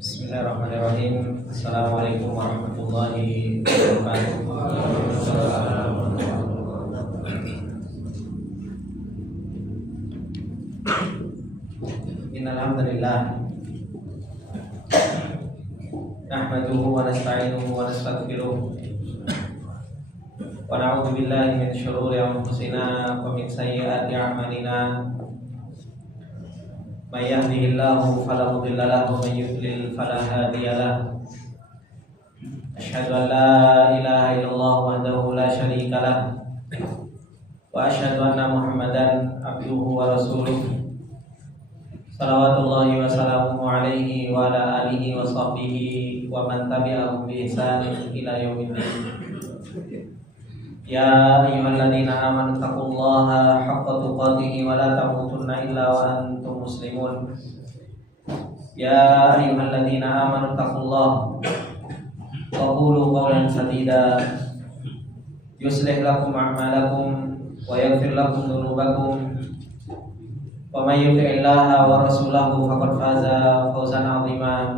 Bismillahirrahmanirrahim. Assalamualaikum warahmatullahi wabarakatuh. Innal hamdalillah nahmaduhu wa nasta'inuhu wa nastaghfiruh wa na'udzu billahi min shururi anfusina wa min sayyiati a'malina. May yahdihillahu fala mudilla lahu wa may yudlil fala hadiya lahu. Asyhadu an la ilaha illallah wahdahu la syarika lahu wa asyhadu anna Muhammadan abduhu wa rasuluh. Salawatullahi wa salamuhu alaihi wa ala alihi wa sahbihi wa man tabi'ahum bi ihsanin ila yaumiddin. Ya ayyuhalladzina amanu taqullaha haqqa tuqatih wa la tamutunna illa wa antum muslimun. Ya ayyuhalladzina amanu taqullaha wa qulu qawlan sadida yuslih lakum a'malakum wa yaghfir lakum dhunubakum wa may yuti'illaha wa rasulahu faqad faza fawzan 'azima.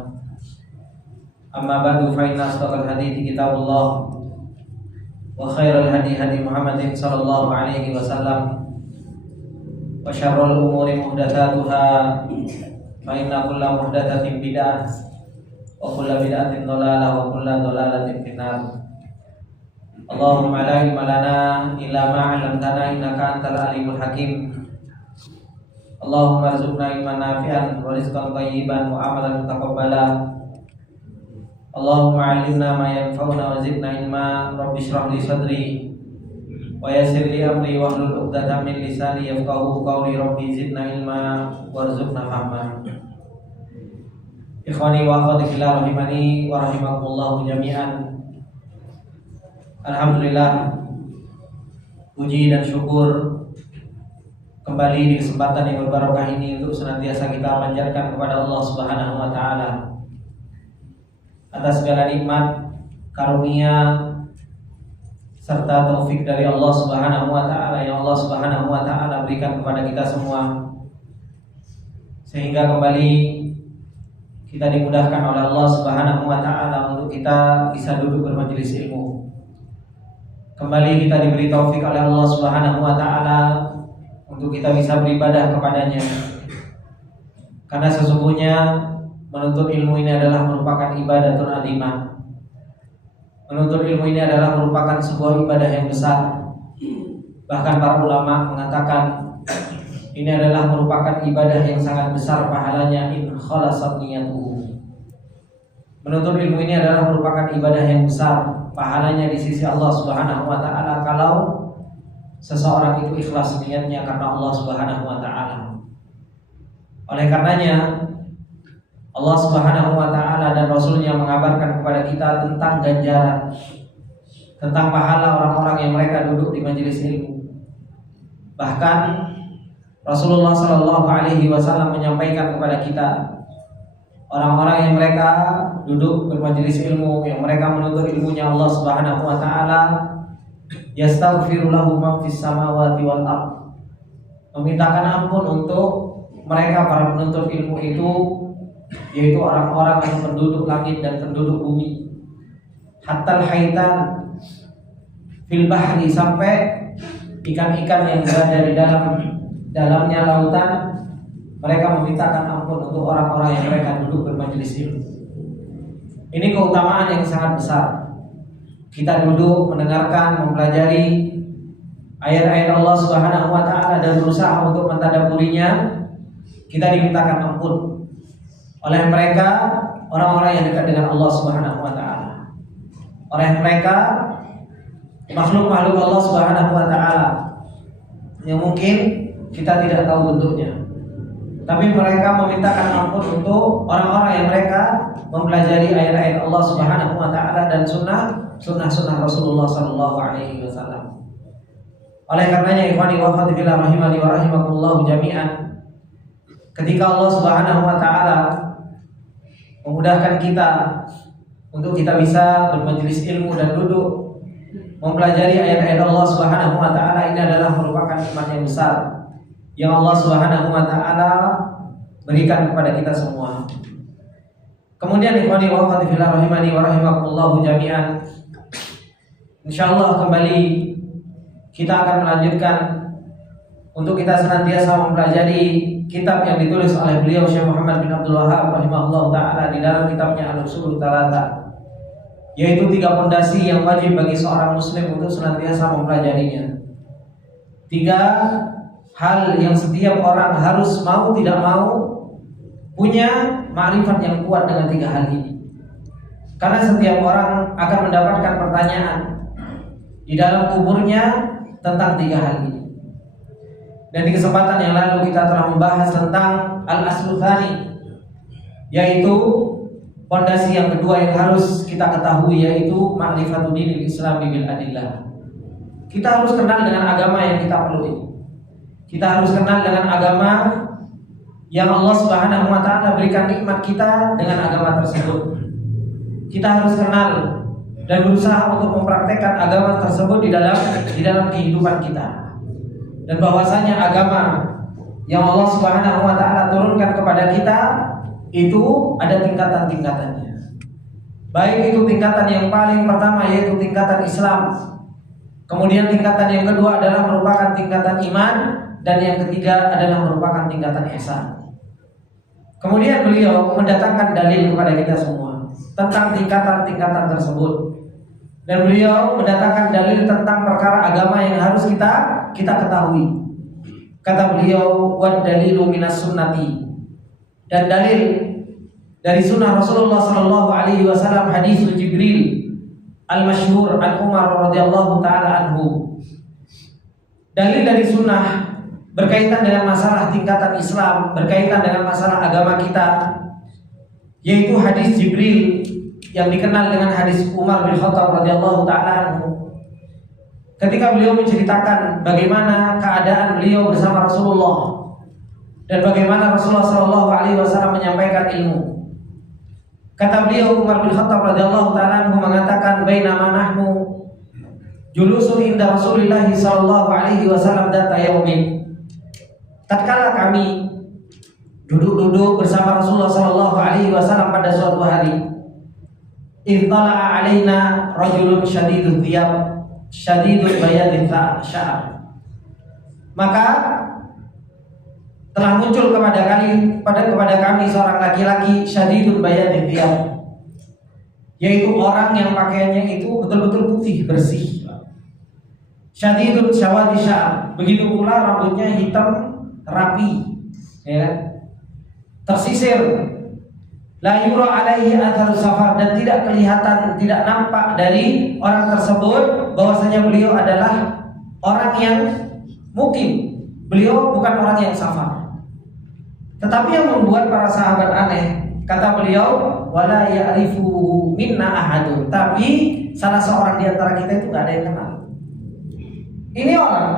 Amma ba'du, fa inna asdaqal hadithi kitabullah wa khairal hadi hadi Muhammadin sallallahu alaihi wasallam wa syarrul umuri muhdatsatuha fa inna kulla muhdatsatin bid'ah wa kulla bid'atin dhalalah wa kulla dhalalatin finnar. Allahumma la ilma lana illa ma 'allamtana innaka antal alimul hakim. Allahumma arzuqna ilman nafi'an wa rizqan thayyiban wa amalan mutaqabbala. Allahumma 'allimna ma yanfa'una wa zidna ilma. Rabbi shrah li sadri wa yassir li amri wahlul 'uqdatam min lisani yafqahu qawli. Rabbi zidna ilma warzuqna fahma. Ikhwani wa akhwati fillah rahimani wa rahimakumullah jami'an. Alhamdulillah, puji dan syukur kembali di kesempatan yang berbarokah ini untuk senantiasa kita panjatkan kepada Allah Subhanahu wa taala atas segala nikmat, karunia serta taufik dari Allah Subhanahu wa taala yang Allah Subhanahu wa taala berikan kepada kita semua, sehingga kembali kita dimudahkan oleh Allah Subhanahu wa taala untuk kita bisa duduk bermajelis ilmu. Kembali kita diberi taufik oleh Allah Subhanahu wa taala untuk kita bisa beribadah kepadanya. Karena sesungguhnya menuntut ilmu ini adalah merupakan ibadatun azimah. Menuntut ilmu ini adalah merupakan sebuah ibadah yang besar. Bahkan para ulama mengatakan ini adalah merupakan ibadah yang sangat besar pahalanya in khalasat niyatuhu. Menuntut ilmu ini adalah merupakan ibadah yang besar pahalanya di sisi Allah Subhanahu wa taala kalau seseorang itu ikhlas niatnya karena Allah Subhanahu wa taala. Oleh karenanya Allah Subhanahu wa taala dan Rasulnya mengabarkan kepada kita tentang ganjaran, tentang pahala orang-orang yang mereka duduk di majelis ilmu. Bahkan Rasulullah sallallahu alaihi wasallam menyampaikan kepada kita orang-orang yang mereka duduk bermajelis ilmu, yang mereka menuntut ilmunya Allah Subhanahu wa taala, yastaghfiru lahu man fis samawati wal ardh, memintakan ampun untuk mereka para penuntut ilmu itu, yaitu orang-orang yang penduduk langit dan penduduk bumi. Hatta al-haitan fil bahri, sampai ikan-ikan yang berada di dalamnya lautan, mereka memintakan ampun untuk orang-orang yang mereka duduk bermajelis ilmu. Ini keutamaan yang sangat besar. Kita duduk mendengarkan, mempelajari ayat-ayat Allah Subhanahu wa taala dan berusaha untuk mentadabburinya, kita dimintakan ampun oleh mereka, orang-orang yang dekat dengan Allah Subhanahu wa taala. Oleh mereka, makhluk-makhluk Allah Subhanahu wa taala yang mungkin kita tidak tahu bentuknya, tapi mereka memintakan ampun untuk orang-orang yang mereka mempelajari ayat-ayat Allah Subhanahu wa taala dan sunnah Rasulullah sallallahu alaihi wasallam. Oleh karenanya ikhwani wa akhwati fillah rahimani wa rahimakumullah jami'an, ketika Allah Subhanahu wa taala memudahkan kita untuk kita bisa bermajelis ilmu dan duduk mempelajari ayat-ayat Allah Subhanahu wa taala, ini adalah merupakan nikmat yang besar yang Allah Subhanahu wa taala berikan kepada kita semua. Kemudian ikhwani wa akhwati fillah rahimani wa rahimakumullah jami'an. Insyaallah kembali kita akan melanjutkan untuk kita senantiasa mempelajari kitab yang ditulis oleh beliau Syekh Muhammad bin Abdul Wahhab rahimahullah taala di dalam kitabnya Al-Ushul Thalatha, yaitu 3 pondasi yang wajib bagi seorang muslim untuk senantiasa mempelajarinya. 3 hal yang setiap orang harus mau tidak mau punya makrifat yang kuat dengan 3 hal ini. Karena setiap orang akan mendapatkan pertanyaan di dalam kuburnya tentang 3 hal ini. Dan di kesempatan yang lalu kita telah membahas tentang al-aslu tsani, yaitu pondasi yang kedua yang harus kita ketahui, yaitu ma'rifatul dinil islami bil adillah. Kita harus kenal dengan agama yang kita peluk. Kita harus kenal dengan agama yang Allah Subhanahu wa taala berikan nikmat kita dengan agama tersebut. Kita harus kenal dan berusaha untuk mempraktekkan agama tersebut di dalam kehidupan kita. Dan bahwasanya agama yang Allah Subhanahu wa taala turunkan kepada kita itu ada tingkatan-tingkatannya. Baik itu tingkatan yang paling pertama yaitu tingkatan Islam. Kemudian tingkatan yang kedua adalah merupakan tingkatan iman, dan yang ketiga adalah merupakan tingkatan ihsan. Kemudian beliau mendatangkan dalil kepada kita semua tentang tingkatan-tingkatan tersebut. Dan beliau mendatangkan dalil tentang perkara agama yang harus kita ketahui. Kata beliau, wad dalilu minas sunnati. Dan dalil dari sunnah Rasulullah sallallahu alaihi wasallam hadis Jibril al-masyhur an Umar radhiyallahu taala anhu. Dalil dari sunnah berkaitan dengan masalah tingkatan Islam, berkaitan dengan masalah agama kita, yaitu hadis Jibril yang dikenal dengan hadis Umar bin Khattab radhiyallahu taala anhu. Ketika beliau menceritakan bagaimana keadaan beliau bersama Rasulullah dan bagaimana Rasulullah sallallahu alaihi wasallam menyampaikan ilmu. Kata beliau, Umar bin Khattab radhiyallahu taala anhu mengatakan, bainama nahnu julusun inda Rasulillah sallallahu alaihi wasallam data yaumin. Tatkala kami duduk bersama Rasulullah sallallahu alaihi wasallam pada suatu hari, ittala'a alaina rajulun syadidul thiyab syadidul bayadil sya'ar. Maka telah muncul kepada kami seorang laki-laki syadidul bayadil thiyab, yaitu orang yang pakaiannya itu betul-betul putih bersih. Syadidul syawadi sya'ar, begitu pula rambutnya hitam rapi, ya, tersisir. La yura alaihi atharu safar, dan tidak kelihatan, tidak nampak dari orang tersebut bahwasanya beliau adalah orang yang mukim. Beliau bukan orang yang safar. Tetapi yang membuat para sahabat aneh, kata beliau, wala ya'rifu minna ahadun, tapi salah seorang di antara kita itu enggak ada yang kenal. Ini orang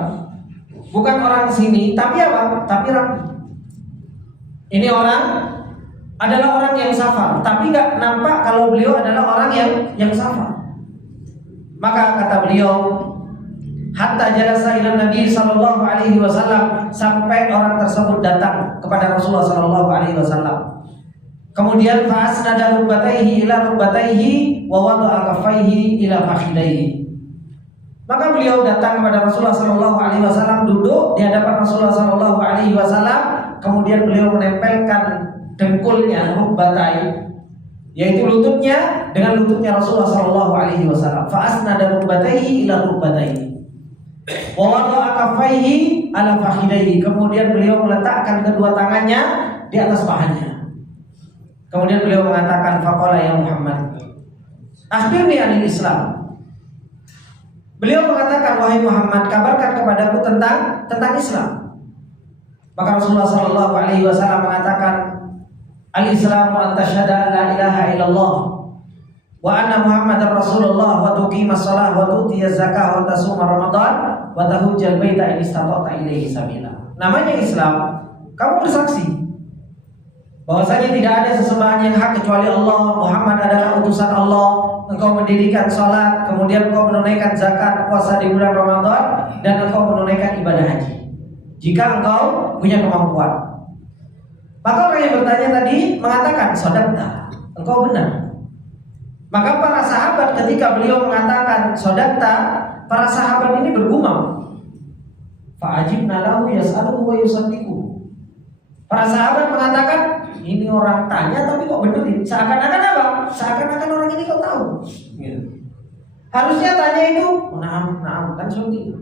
bukan orang sini, tapi apa? Tapi rapi. Ini orang adalah orang yang safar, tapi nggak nampak kalau beliau adalah orang yang safar. Maka kata beliau, hatta jalasa ila Nabi sallallahu alaihi wasallam, sampai orang tersebut datang kepada Rasulullah sallallahu alaihi wasallam. Kemudian fa'asnada rukbatayhi ila rukbatayhi wa wada'a kaffayhi ila fakhidayhi. Maka beliau datang kepada Rasulullah sallallahu alaihi wasallam, duduk di hadapan Rasulullah sallallahu alaihi wasallam, kemudian beliau menempelkan dengkulnya, rukbatai, yaitu lututnya, dengan lututnya Rasulullah sallallahu alaihi wasallam. Fa asnada rukbatayhi ila rukbatayhi wa wada'a kaffayhi ala fakhidayhi. Kemudian beliau meletakkan kedua tangannya di atas pahanya. Kemudian beliau mengatakan, faqala ya Muhammad, akhbirni anil Islam. Beliau mengatakan, wahai Muhammad, kabarkan kepadaku tentang Islam. Maka Rasulullah sallallahu alaihi wasallam mengatakan, al-Islamu an tasyhada an la ilaha illallah wa anna Muhammadar Rasulullah wa tuqimas shalah wa tu'tiyaz zakah wa tasuma Ramadan wa tahujjal baita in istata'ta ilaihi sabila. Namanya Islam, kamu bersaksi bahwasanya tidak ada sesembahan yang hak kecuali Allah, Muhammad adalah utusan Allah, engkau mendirikan salat, kemudian engkau menunaikan zakat, puasa di bulan Ramadan, dan engkau menunaikan ibadah haji jika engkau punya kemampuan. Maka orang yang bertanya tadi mengatakan, sadaqta, engkau benar. Maka para sahabat ketika beliau mengatakan sodakta, para sahabat ini bergumam. Fa'ajibna lahu yas'aluhu wa yusaddiqu. Para sahabat mengatakan, ini orang tanya tapi kok benerin. Seakan-akan apa? Seakan-akan orang ini kau tahu. Gitu. Harusnya tanya itu, nah, kan suci.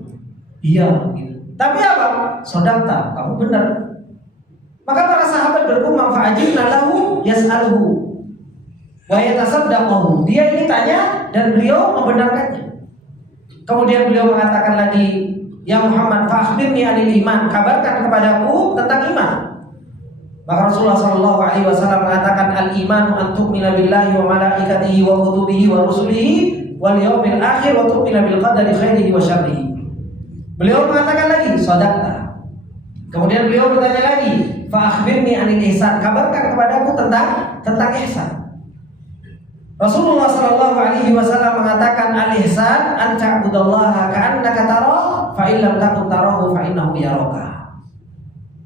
Iya, gitu. Tapi apa? Sodakta, kamu benar. Maka para sahabat bergumam, fa'ajibna lahu yas'aluhu wa yatasaddaqu. Dia ini tanya dan beliau membenarkannya. Kemudian beliau mengatakan lagi, ya Muhammad, fa'akhbirni anil iman, kabarkan kepadaku tentang iman. Maka Rasulullah SAW mengatakan, al-imanu an tu'mina billahi wa malaikatihi wa kutubihi wa rusulihi wal yawmil akhir wa tu'mina bil qadari khairihi wa syarrihi. Beliau mengatakan lagi, sadaqta. Kemudian beliau bertanya lagi, fa'akhbirni anil ihsan, kabarkan kepadaku tentang ihsan. Rasulullah SAW mengatakan, al-ihsan an ta'budallaha ka'annaka tarahu fa illam takun tarahu fa innahu yaraka.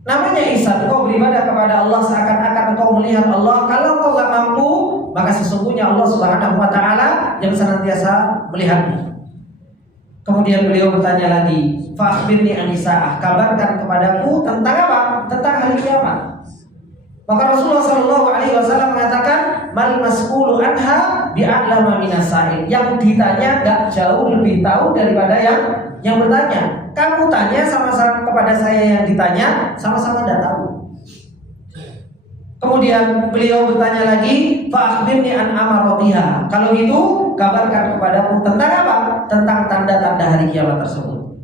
Namanya ihsan, engkau beribadah kepada Allah seakan-akan engkau melihat Allah. Kalau engkau gak mampu, maka sesungguhnya Allah Subhanahu wa taala yang senantiasa melihatmu. Kemudian beliau bertanya lagi, fa'akhbirni an isaah, kabarkan kepadaku tentang apa? Tentang hari kiamat. Maka Rasulullah SAW mengatakan, mal mas'ulu anha bi'a'lama minas sa'il. Yang ditanya gak jauh lebih tahu daripada yang bertanya. Kamu tanya sama-sama kepada saya yang ditanya, sama-sama tidak tahu. Kemudian beliau bertanya lagi, fa'akhbirni an amaratiha. Kalau gitu, kabarkan kepadaku tentang apa? Tentang tanda-tanda hari kiamat tersebut.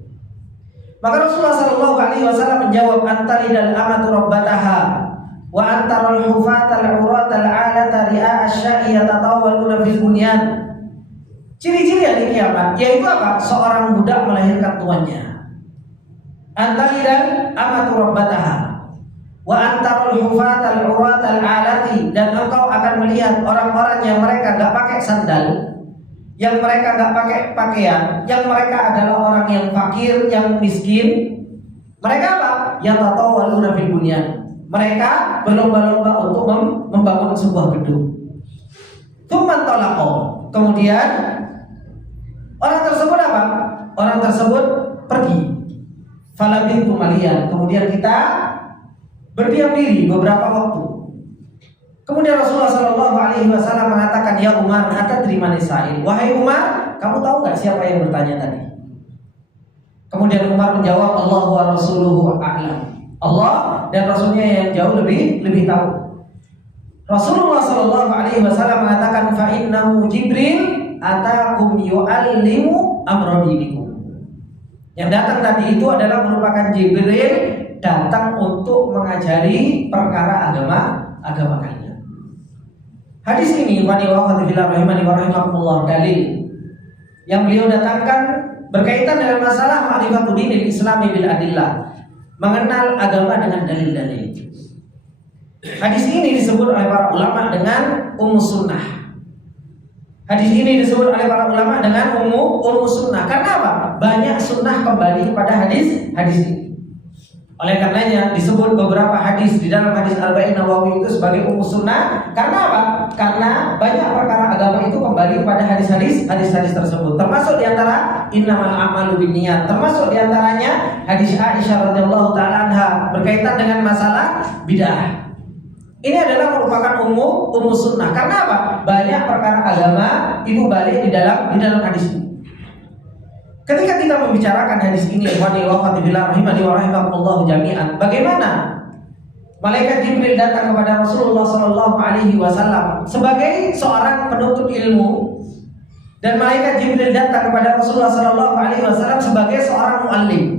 Maka Rasulullah SAW menjawab, antalidal amatu rabbataha wa antaral hufatal uratal alata ri'a asya'i yatatawaluna fil bunyan. Ciri-ciri hari kiamat yaitu apa? Seorang budak melahirkan tuannya. Antalidal amatu rabbataha wa antarul hufatal uratal alati, dan engkau akan melihat orang-orang yang mereka gak pakai sandal, yang mereka gak pakai pakaian, yang mereka adalah orang yang fakir, yang miskin. Mereka apa? Yatatawaluna fil bunyan. Mereka berlomba-lomba untuk membangun sebuah gedung. Tsumma talaqo. Kemudian orang tersebut apa? Orang tersebut pergi. Falabintu malian. Kemudian kita berdiam diri beberapa waktu. Kemudian Rasulullah SAW mengatakan, ya Umar, atadri man sa'il. Wahai Umar, kamu tahu nggak siapa yang bertanya tadi? Kemudian Umar menjawab, Allah wa rasuluhu a'lam. Allah dan Rasulnya yang jauh lebih tahu. Rasulullah SAW mengatakan, fa innahu Jibril atakum yu'allimu amra dinikum. Yang datang tadi itu adalah merupakan Jibril, datang untuk mengajari perkara agama kalian. Hadis ini dalil yang beliau datangkan berkaitan dengan masalah ma'rifatul dinil islami bil adillah, mengenal agama dengan dalil-dalil. Hadis ini disebut oleh para ulama dengan sunnah. Hadis ini disebut oleh para ulama dengan ummu sunnah. Karena apa? Banyak sunnah kembali kepada hadis ini. Oleh karenanya disebut beberapa hadis di dalam hadis Arba'in Nawawi itu sebagai sunnah. Karena apa? Karena banyak perkara agama itu kembali kepada hadis tersebut. Termasuk diantara innamal a'malu binniyat. Termasuk diantaranya hadis Aisyah radhiyallahu taala anha berkaitan dengan masalah bid'ah. Ini adalah merupakan ummu sunnah. Karena apa? Banyak perkara agama itu balik di dalam hadis ini. Ketika kita membicarakan hadis ini, bagaimana malaikat Jibril datang kepada Rasulullah SAW sebagai seorang penuntut ilmu, dan malaikat Jibril datang kepada Rasulullah SAW sebagai seorang muallim.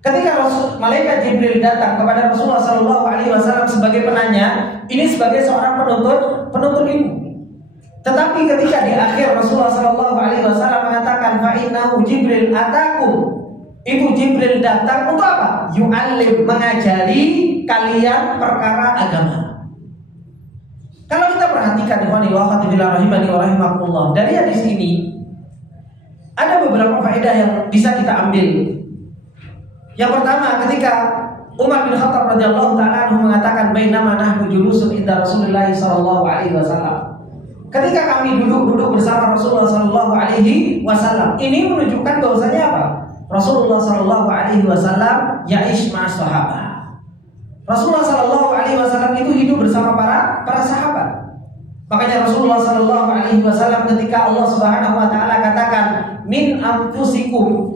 Ketika malaikat Jibril datang kepada Rasulullah SAW sebagai penanya, ini sebagai seorang penuntut ilmu. Tetapi ketika di akhir Rasulullah SAW mengatakan, fa'innahu Jibril atakum, Ibu Jibril datang untuk apa? Yu'allim, mengajari kalian perkara agama. Kalau kita perhatikan dari hadis ini, ada beberapa faedah yang bisa kita ambil. Yang pertama, ketika Umar bin Khattab radhiyallahu taala anhu mengatakan, "Bainama nahnu julusun inda Rasulillah sallallahu alaihi wasallam." Ketika kami duduk bersama Rasulullah sallallahu alaihi wasallam. Ini menunjukkan bahwasanya apa? Rasulullah sallallahu alaihi wasallam ya'ish ma'as sahabat. Rasulullah sallallahu alaihi wasallam itu hidup bersama para sahabat. Makanya Rasulullah sallallahu alaihi wasallam ketika Allah Subhanahu wa taala katakan min anfusikum,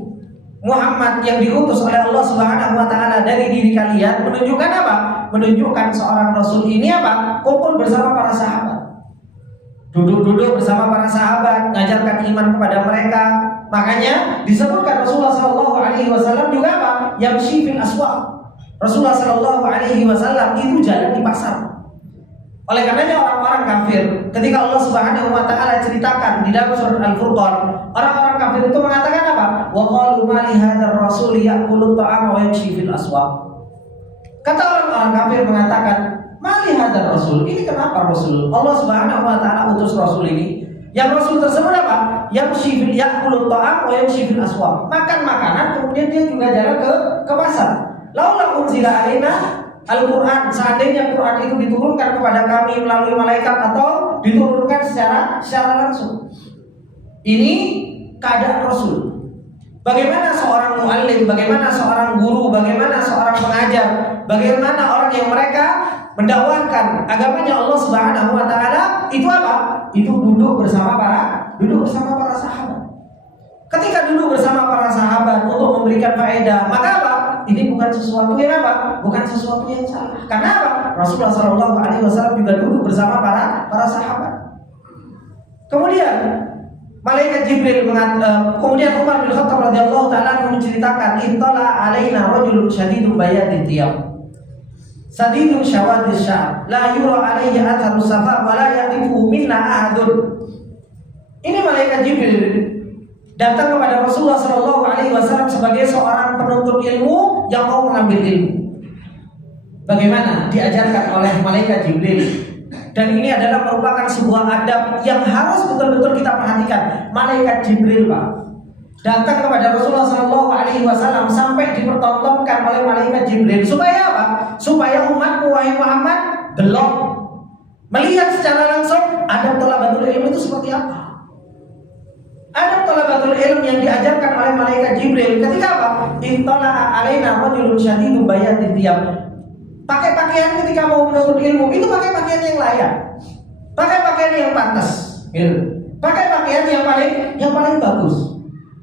Muhammad yang diutus oleh Allah Subhanahu wa taala dari diri kalian, menunjukkan apa? Menunjukkan seorang rasul ini apa? Kumpul bersama para sahabat. Duduk-duduk bersama para sahabat, ngajarkan iman kepada mereka. Makanya disebutkan Rasulullah sallallahu alaihi wasallam juga apa? Yamshi fil aswaq. Rasulullah sallallahu alaihi wasallam itu jalan di pasar. Oleh karenanya orang-orang kafir, ketika Allah Subhanahu wa taala ceritakan di dalam surat Al-Furqan, orang-orang kafir itu mengatakan apa? Wa qalu ma li hadzal rasul ya'kulu ta'ama wa yamshi fil aswaq. Kata orang-orang kafir mengatakan, ma li hadzal rasul, ini kenapa rasul? Allah Subhanahu wa taala utus rasul ini. Yang rasul tersebut apa? Yamshi fil ya'kulu ta'am wa yamshi fil aswaq. Makan makanan kemudian dia juga jalan ke pasar. Laula unzila alaina Al-Quran, seandainya Quran itu diturunkan kepada kami melalui malaikat atau diturunkan secara langsung. Ini keadaan Rasul. Bagaimana seorang muallim, bagaimana seorang guru, bagaimana seorang pengajar, bagaimana orang yang mereka mendakwahkan agamanya Allah Subhanahu wa taala, itu apa? Itu duduk bersama para sahabat. Ketika duduk bersama para sahabat untuk memberikan faedah, maka apa? Ini bukan sesuatu yang apa? Bukan sesuatu yang salah. Karena apa? Rasulullah sallallahu alaihi wasallam juga duduk bersama para sahabat. Kemudian malaikat Jibril kemudian Umar bin Khattab radhiyallahu taala menceritakan, "Intala alaina rajulun syadidun bayadid thiyab. Sadidun syawadis sya'ar, la yura alaihi atharus safar wa la yaqifu minna ahadun." Ini malaikat Jibril datang kepada Rasulullah sallallahu alaihi wasallam sebagai seorang penuntut ilmu yang mau mengambil ilmu. Bagaimana diajarkan oleh malaikat Jibril. Dan ini adalah merupakan sebuah adab yang harus betul-betul kita perhatikan. Malaikat Jibril, Pak, datang kepada Rasulullah sallallahu alaihi wasallam sampai dipertontonkan oleh malaikat Jibril supaya apa? Supaya umatmu wahai Muhammad belum melihat secara langsung adab thalabatul ilmu itu seperti apa. Adab thalabatul ilm yang diajarkan oleh malaikat Jibril ketika apa? Intala alaina rajulun syadidun bayadid thiyab. Pakai pakaian ketika mau menuntut ilmu itu pakai pakaian yang layak. Pakai pakaian yang pantas, gitu. Pakai pakaian yang paling bagus.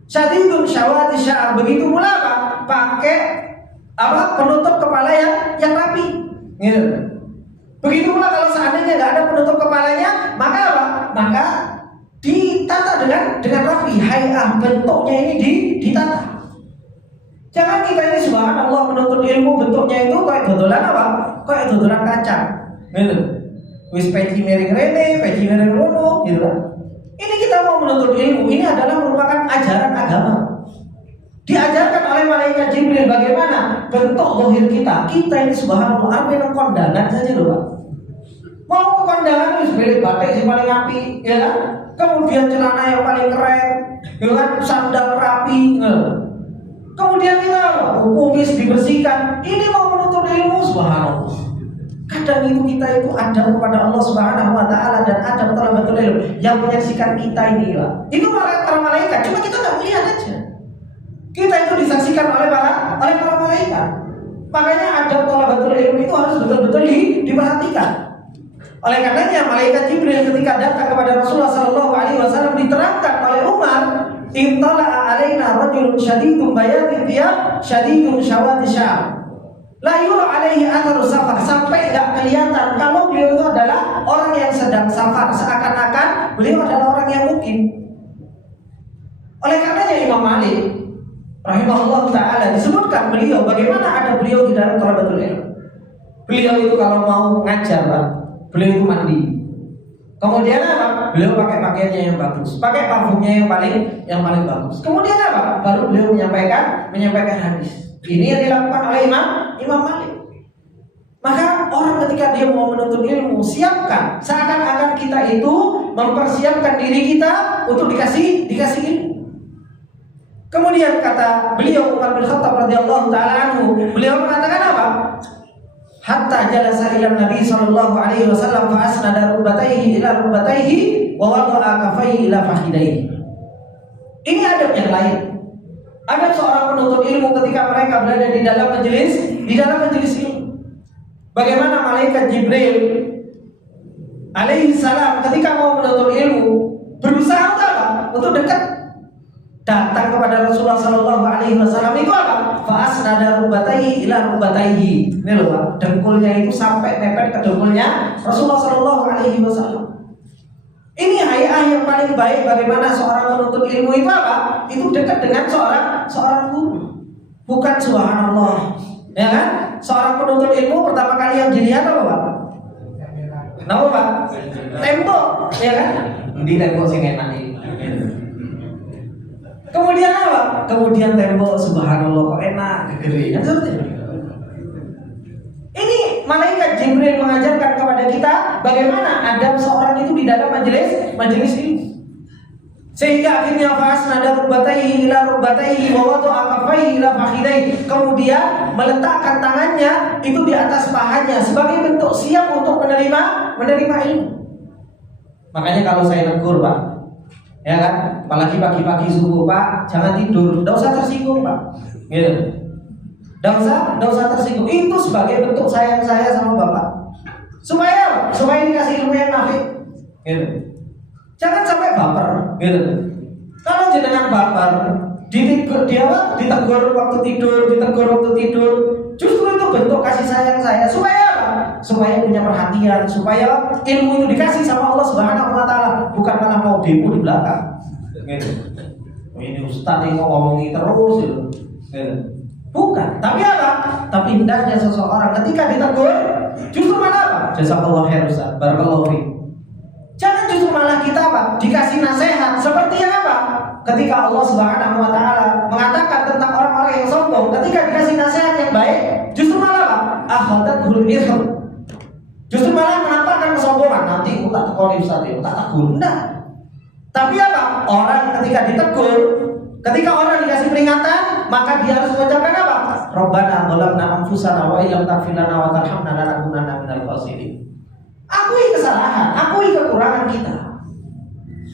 Syadidun syawadis sya'ar, begitu pula apa? Pakai apa? Penutup kepala yang rapi, gitu. Begitu pula kalau seandainya nggak ada penutup kepalanya, maka apa? Maka ditata dengan rapi, hay'ah, bentuknya ini ditata. Jangan kita ini subhanallah menuntut ilmu bentuknya itu kayak dodolan apa? Kayak dodolan kacang, gitu. Wis peci miring rene, peci miring rono, gitu kan. Ini kita mau menuntut ilmu, ini adalah merupakan ajaran agama. Diajarkan oleh malaikat Jibril bagaimana bentuk zahir kita. Kita ini subhanallah ambil kondangan saja loh, Pak. Mau ke kondangan wis beli batik yang paling api, ya kan? Kemudian celana yang paling keren, ya kan? Sandal rapi, kemudian kita kumis dibersihkan. Ini mau menuntut ilmu, subhanallah. Kadang itu kita itu adab kepada Allah Subhanahu wa taala dan adab thalabatul ilm yang menyaksikan kita ini lah. Itu para malaikat, cuma kita nggak melihat aja. Kita itu disaksikan oleh para malaikat. Makanya adab thalabatul ilm itu harus betul-betul diperhatikan. Oleh karenanya malaikat Jibril ketika datang kepada Rasulullah sallallahu alaihi wasallam diterangkan oleh Umar, "Intala alaina rajulun syadidun bayadid thiyab, syadidun syawadis sya'ar. La yura alaihi atharus safar." Sampai enggak kelihatan kalau beliau itu adalah orang yang sedang safar, seakan-akan beliau adalah orang yang mukim. Oleh karenanya Imam Malik rahimahullah taala disebutkan beliau bagaimana ada beliau di dalam thalabatul ilm. Beliau itu kalau mau ngajar, Pak, beliau itu mandi. Kemudian apa? Beliau pakai pakaiannya yang bagus, pakai parfumnya yang paling bagus. Kemudian apa? Baru beliau menyampaikan hadis. Ini yang dilakukan oleh Imam Malik. Maka orang ketika dia mau menuntut ilmu, siapkan seakan-akan kita itu mempersiapkan diri kita untuk dikasih ilmu. Kemudian kata beliau Umar bin Khattab radhiyallahu taala anhu, beliau mengatakan apa? Hatta jalasa ila Nabi sallallahu alaihi wasallam fa asnada rukbatayhi ila rukbatayhi wa wada'a kaffayhi ila fakhidayhi. Ini adab yang lain. Adab seorang penuntut ilmu ketika mereka berada di dalam majelis ilmu. Bagaimana malaikat Jibril alaihi salam ketika mau menuntut ilmu berusaha untuk dekat, datang kepada Rasulullah sallallahu alaihi wasallam itu apa? Fa asnada rukbatayhi ila rukbatayhi. Ini loh, Pak. Dengkulnya itu sampai mepet ke dengkulnya Rasulullah sallallahu alaihi wasallam. Ini hayat yang paling baik bagaimana seorang penuntut ilmu itu apa? Itu dekat dengan seorang guru. Bukan subhanallah. Ya kan? Seorang penuntut ilmu pertama kali yang dilihat apa, Pak? Kenapa, Pak? Tembok, ya kan? Di tembok sing enak ini. Kemudian apa? Kemudian tembok, subhanallah kok enak, gede. Ini malaikat Jibril mengajarkan kepada kita bagaimana adab seorang itu di dalam majelis ini. Sehingga akhirnya fa'asnada rukbatayhi ila rukbatayhi wa wada'a kaffayhi ila fakhidayhi. Kemudian meletakkan tangannya itu di atas pahanya sebagai bentuk siap untuk menerima ilmu. Makanya kalau saya negur, Pak, ya kan, apalagi pagi-pagi subuh, Pak, jangan tidur, tidak usah tersinggung, Pak, gitu. Tidak usah tersinggung. Itu sebagai bentuk sayang saya sama Bapak. Supaya dikasih ilmu yang nafi, gitu. Jangan sampai baper, gitu. Kalau jenengan baper, ditegur waktu tidur, justru itu bentuk kasih sayang saya. Supaya apa? Supaya punya perhatian, supaya ilmu itu dikasih sama Allah Subhanahu wa taala, bukan malah mau demo di belakang. Gitu. Ini ustaz yang ngomongi terus gitu. Bukan, tapi apa? Tapi hendaknya seseorang ketika ditegur justru malah apa? Jazakallahu khair Ustaz, barakallahu fiik. Jangan justru malah kita apa? Dikasih nasihat seperti yang apa? Ketika Allah Subhanahu wa taala mengatakan tentang orang-orang yang sombong, ketika dikasih nasihat yang baik, justru malah apa? Akhadatul ithm. Justru malah menampakkan kesombongan. Nanti aku tak tekoni Ustaz, tak tegur. Enggak. Tapi apa? Orang ketika ditegur, ketika orang dikasih peringatan, maka dia harus mengucapkan apa? Rabbana zalamna anfusana wa illam taghfir lana wa tarhamna lanakunanna minal khasirin. Akui kesalahan, akui kekurangan kita.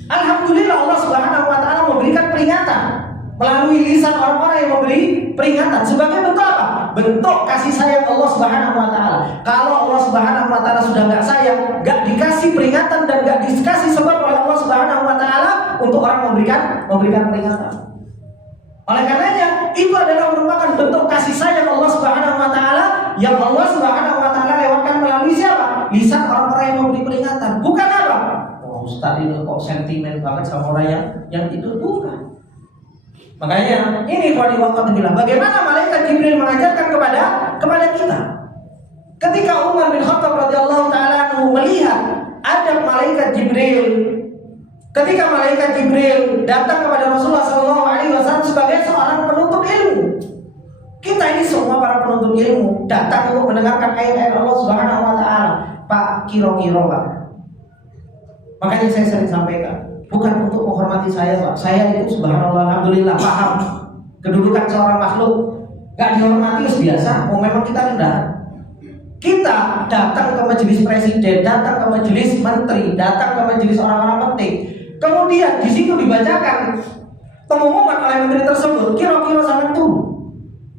Alhamdulillah Allah Subhanahu wa taala memberikan peringatan melalui lisan orang-orang yang memberi peringatan sebagai bentuk apa? Bentuk kasih sayang Allah Subhanahu wa taala. Kalau Allah Subhanahu wa taala sudah enggak sayang, enggak dikasih peringatan dan enggak dikasih sebab oleh Allah Subhanahu wa taala untuk orang memberikan peringatan. Oleh karenanya itu adalah merupakan bentuk kasih sayang Allah Subhanahu wa taala yang Allah Subhanahu wa taala lewatkan melalui siapa? Lisan orang-orang yang memberi peringatan. Bukan apa? Oh, Ustaz ini kok sentimen banget sama orang yang tidur, bukan. Makanya ini wali waqatillah. Bagaimana malaikat Jibril mengajarkan kepada kita. Ketika Umar bin Khattab radhiyallahu taala melihat adab malaikat Jibril, ketika malaikat Jibril datang kepada Rasulullah SAW sebagai seorang penuntut ilmu. Kita ini semua para penuntut ilmu datang untuk mendengarkan ayat-ayat Allah Subhanahu wa taala. Pak, kira-kira Pak. Makanya saya sering sampaikan, bukan untuk menghormati saya, Pak. Saya itu subhanallah alhamdulillah paham kedudukan seorang makhluk. Gak dihormati biasa, memang kita rendah. Kita datang ke majelis presiden, datang ke majelis menteri, datang ke majelis orang-orang penting. Kemudian di situ dibacakan pengumuman oleh menteri tersebut, kira-kira sangat tuh,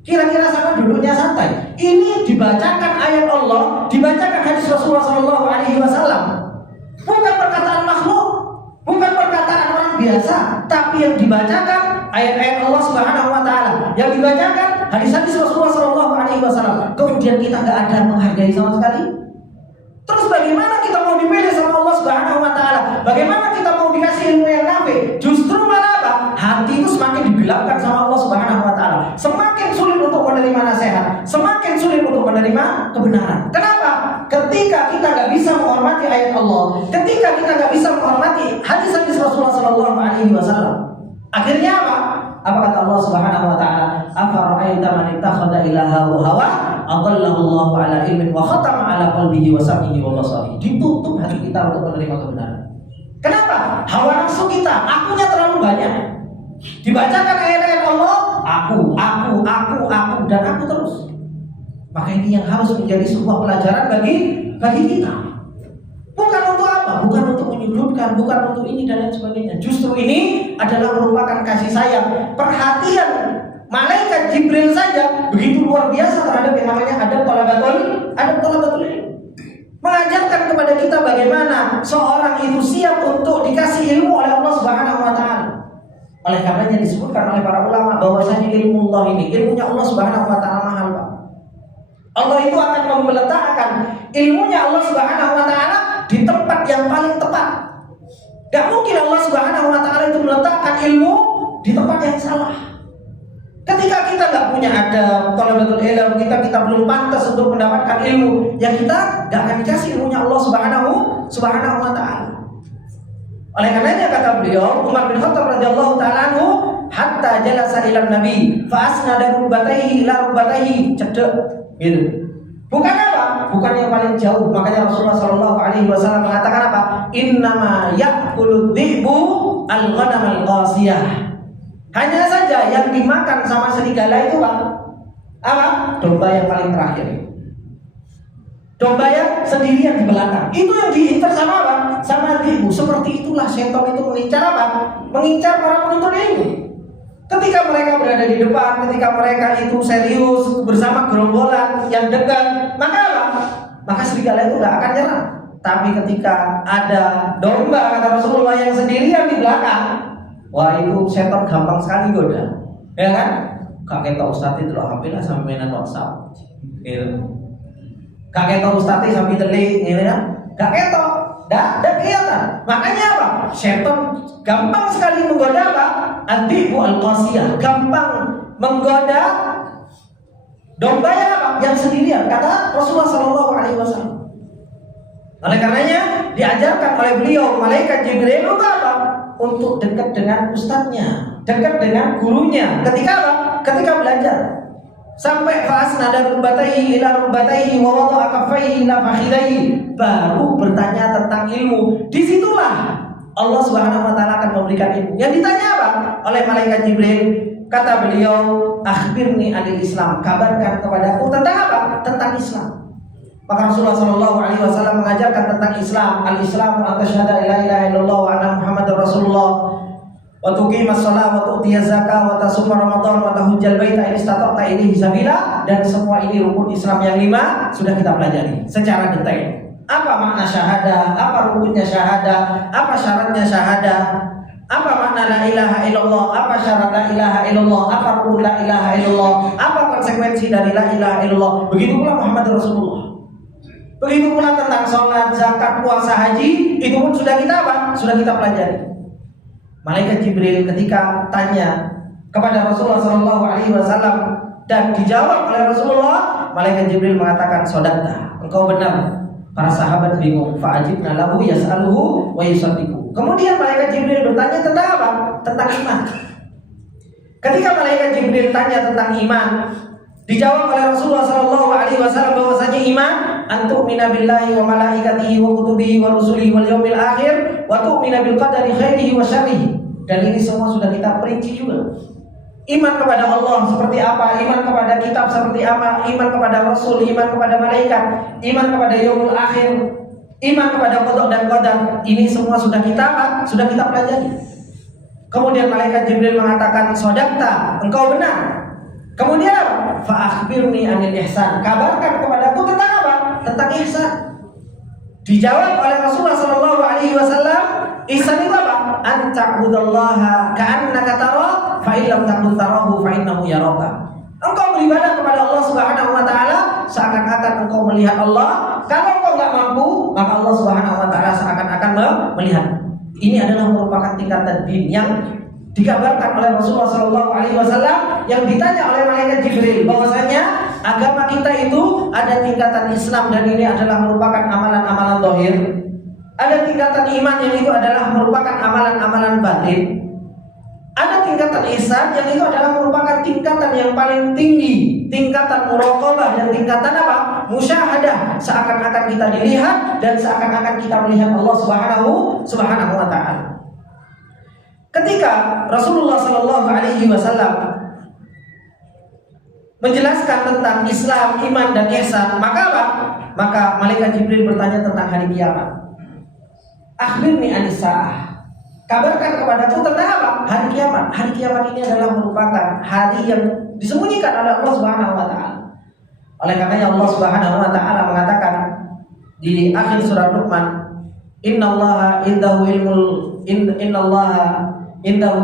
kira-kira sangat duduknya santai. Ini dibacakan ayat Allah, dibacakan hadis Rasulullah SAW. Bukan perkataan makhluk, bukan perkataan orang biasa, tapi yang dibacakan ayat-ayat Allah Subhanahu wa taala, yang dibacakan hadis-hadis Rasulullah SAW. Kemudian kita nggak ada menghargai sama sekali. Terus bagaimana kita mau dipilih sama Allah Subhanahu wa taala? Bagaimana kita mau dikasih ilmu yang nafi? Justru malah apa? Hati itu semakin digelapkan sama Allah Subhanahu wa taala. Semakin sulit untuk menerima nasihat, semakin sulit untuk menerima kebenaran. Kenapa? Ketika kita nggak bisa menghormati ayat Allah, ketika kita nggak bisa menghormati hadis-hadis Rasulullah SAW, akhirnya apa? Apa kata Allah Subhanahu wa taala? Afara'aita man ittakhadha ilahahu hawa adallahu Allahu ala ilmin wa khatama ala qalbihi wa sam'ihi wa basarihi. Ditutup hati kita untuk menerima kebenaran. Kenapa? Hawa nafsu kita, akunya terlalu banyak. Dibacakan ayat-ayat Allah, aku dan aku terus. Maka ini yang harus menjadi sebuah pelajaran bagi kita. Bukan untuk apa? Bukan untuk menyudutkan, bukan untuk ini dan lain sebagainya. Justru ini adalah merupakan kasih sayang, perhatian malaikat Jibril saja begitu luar biasa terhadap yang namanya adab thalabatul ilm. Mengajarkan kepada kita bagaimana seorang itu siap untuk dikasih ilmu oleh Allah Subhanahu wa taala. Oleh karenanya disebutkan oleh para ulama bahwasanya ilmu Allah ini, ilmunya Allah Subhanahu wa taala mahal, Pak. Allah itu akan meletakkan ilmunya Allah Subhanahu wa taala di tempat yang paling tepat. Gak mungkin Allah Subhanahu wa taala itu meletakkan ilmu di tempat yang salah. Ketika kita gak punya adab thalabatul ilm, kita belum pantas untuk mendapatkan ilmu, ya kita gak akan dikasih ilmunya Allah Subhanahu wa taala. Oleh karenanya kata beliau, Umar bin Khattab radhiyallahu taala anhu, hatta jalasa ila Nabi fa asnada rubbatayhi ila rubbatayhi, cedek gitu. Bukan apa? Bukan yang paling jauh. Makanya Rasulullah sallallahu alaihi wasallam mengatakan apa? Innama ya'kulu dhi'bu al-ghanam al-qasiyah. Hanya saja yang dimakan sama serigala itu apa? Domba yang paling terakhir. Domba yang sendirian di belakang. Itu yang diincar sama apa? Sama dhi'bu. Seperti itulah setan itu mengincar apa? Mengincar para penuntut ilmu. Ketika mereka berada di depan, ketika mereka itu serius bersama gerombolan yang dekat, maka apa? Maka serigala itu tidak akan nyerang. Tapi ketika ada domba, kata Rasulullah, yang sendirian di belakang, wah itu setan gampang sekali goda, ya kan? Kakek tahu Ustaz itu loh, hampir sampai mainan WhatsApp, gitu. Kakek tahu Ustaz sampai telik, gitu kan? Kakek tahu, dah kelihatan. Makanya apa? Setan gampang sekali menggoda apa? Ad-dhi'bu al-qasiyah, gampang menggoda domba yang apa? Yang sendirian, kata Rasulullah sallallahu alaihi wasallam. Oleh karenanya diajarkan oleh beliau malaikat Jibril untuk apa? Untuk dekat dengan ustadznya, dekat dengan gurunya. Ketika apa? Ketika belajar. Sampai fasnada rubbatayhi ila rubbatayhi wa wada'a kaffayhi ila fakhidayhi, baru bertanya tentang ilmu. Disitulah Allah Subhanahu wa taala akan memberikan ilmu. Yang ditanya apa? Oleh malaikat Jibril, kata beliau, akhbirni anil Islam, kabarkan kepadaku tentang apa? Tentang Islam. Maka Rasulullah sallallahu alaihi wasallam mengajarkan tentang Islam. Al-Islam an tasyhada la ilaha illallah wa anna Muhammadar Rasulullah wa tuqimas shalah wa tu'tiyaz zakah wa tasum ramadan wa tahujjal baita in istata'ta ilaihi sabila. Dan semua ini rukun Islam yang 5 sudah kita pelajari secara detail. Apa makna syahadah? Apa rukunnya syahadah? Apa syaratnya syahadah? Apa makna la ilaha illallah? Apa syarat la ilaha illallah? Apa rukun la ilaha illallah? Apa konsekuensi dari la ilaha illallah? Begitu pula Muhammad Rasulullah. Begitu pula tentang sholat, zakat, puasa, haji, itu pun sudah kita apa? Sudah kita pelajari. Malaikat Jibril ketika tanya kepada Rasulullah SAW dan dijawab oleh Rasulullah, malaikat Jibril mengatakan, "Shadaqta, engkau benar." Para sahabat bingung, fa'ajibna lahu yas'aluhu wa yusaddiqu. Kemudian malaikat Jibril bertanya tentang apa? Tentang iman. Ketika malaikat Jibril tanya tentang iman, dijawab oleh Rasulullah SAW bahwasanya iman antu'mina billahi wa malaikatihi wa kutubihi wa rusulihi wal yaumil akhir wa tu'mina bil qadari khairihi wa syarrihi. Dan ini semua sudah kita perinci juga. Iman kepada Allah seperti apa, iman kepada kitab seperti apa, iman kepada Rasul, iman kepada malaikat, iman kepada yaumul akhir, iman kepada qada dan qadar. Ini semua sudah kita pelajari. Kemudian malaikat Jibril mengatakan, "Shadaqta, engkau benar." Kemudian fa akhbirni anil ihsan, kabarkan kepadaku tentang apa? Tentang ihsan. Dijawab oleh Rasulullah sallallahu alaihi wasallam, ihsan itu apa? An ta'budallaha ka'annaka tara fa illam takun tarahu fa innahu yaraka. Engkau beribadah kepada Allah Subhanahu wa taala seakan-akan engkau melihat Allah. Kalau engkau enggak mampu, maka Allah Subhanahu wa taala seakan-akan melihat. Ini adalah merupakan tingkatan din yang dikabarkan oleh Rasulullah SAW yang ditanya oleh malaikat Jibril bahwasanya agama kita itu ada tingkatan Islam dan ini adalah merupakan amalan-amalan zahir. Ada tingkatan iman yang itu adalah merupakan amalan-amalan batin. Ada tingkatan ihsan yang itu adalah merupakan tingkatan yang paling tinggi, tingkatan muraqabah dan tingkatan apa? Musyahadah, seakan-akan kita dilihat dan seakan-akan kita melihat Allah Subhanahu wa taala. ketika Rasulullah Shallallahu Alaihi Wasallam menjelaskan tentang Islam, iman dan ihsan, maka apa? Maka malaikat Jibril bertanya tentang hari kiamat. Akhbirni anis saah. Kabarkan kepadaku tentang apa? Hari kiamat. Hari kiamat ini adalah merupakan hari yang disembunyikan oleh Allah Subhanahu wa taala. Oleh karenanya Allah Subhanahu wa taala mengatakan di akhir surat Luqman, Innallaha indahu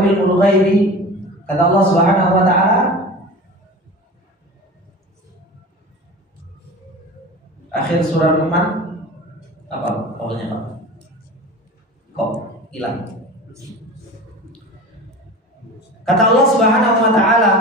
ilmul ghaibi. Kata Allah Subhanahu wa taala, akhir surat Luqman apa? Pokoknya apa? Kok hilang? Kata Allah Subhanahu wa taala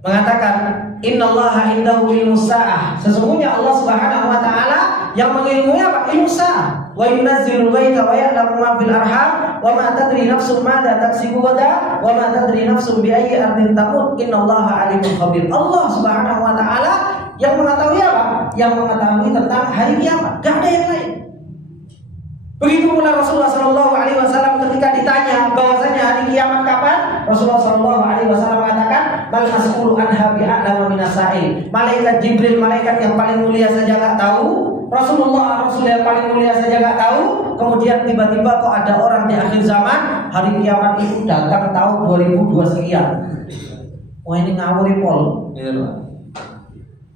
mengatakan, Innallaha indahu ilmus saah. Sesungguhnya Allah Subhanahu wa taala yang mengilmui apa? Ilmu saah. Wa yunazzilul ghaitha wa ya'lamu ma fil arham wa ma tadri nafsun madza taksibu ghadan wa ma tadri nafsun bi ayyi ardin tamut innallaha alimun khabir. Allah Subhanahu wa taala yang mengetahui apa? Yang mengetahui tentang hari kiamat. Gak ada yang lain. Begitu pula Rasulullah Shallallahu Alaihi Wasallam ketika ditanya bahwasanya hari kiamat kapan, Rasulullah Shallallahu Alaihi Wasallam mengatakan, "Mal mas'ulu anha bi'a'lama minas sa'il." Malaikat Jibril, malaikat yang paling mulia saja nggak tahu. Rasulullah, Rasul yang paling mulia saja nggak tahu. Kemudian tiba-tiba kok ada orang di akhir zaman, hari kiamat itu datang tahun 2002 sekian. Wah, ini ngawur pol.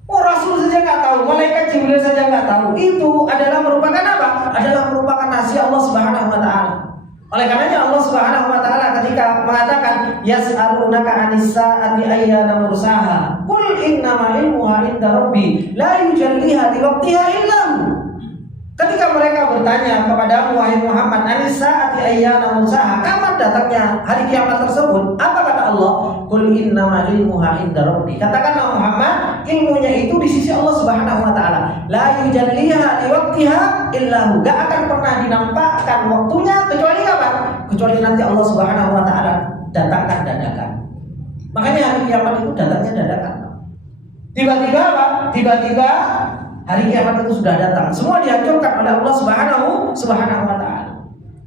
Oh, Rasul saja nggak tahu, malaikat Jibril saja nggak tahu. Itu adalah merupakan apa? Adalah merupakan rahasia Allah Subhanahu wa taala. Oleh karenanya Allah Subhanahu wa taala ketika mengatakan yas'alunaka 'anis sa'ati ayyana mursaha, qul innama ilmuha 'inda rabbi la yujalliha liwaqtiha illa hu. Ketika mereka bertanya kepada wahai Muhammad, "Anis sa'ati ayyana mursaha?" Kapan datangnya hari kiamat tersebut? Apa kata Allah? Qul innama ilmuha 'inda rabbi. Katakanlah Muhammad, ilmunya itu di sisi Allah Subhanahu wa taala. La yujalliha liwaqtiha illa hu. Gak akan pernah dinampakkan waktunya kecuali apa? Kecuali nanti Allah Subhanahu wa taala datangkan dadakan. Makanya hari kiamat itu datangnya dadakan. Tiba-tiba apa? Tiba-tiba hari kiamat itu sudah datang. Semua dihancurkan oleh Allah Subhanahu wa taala.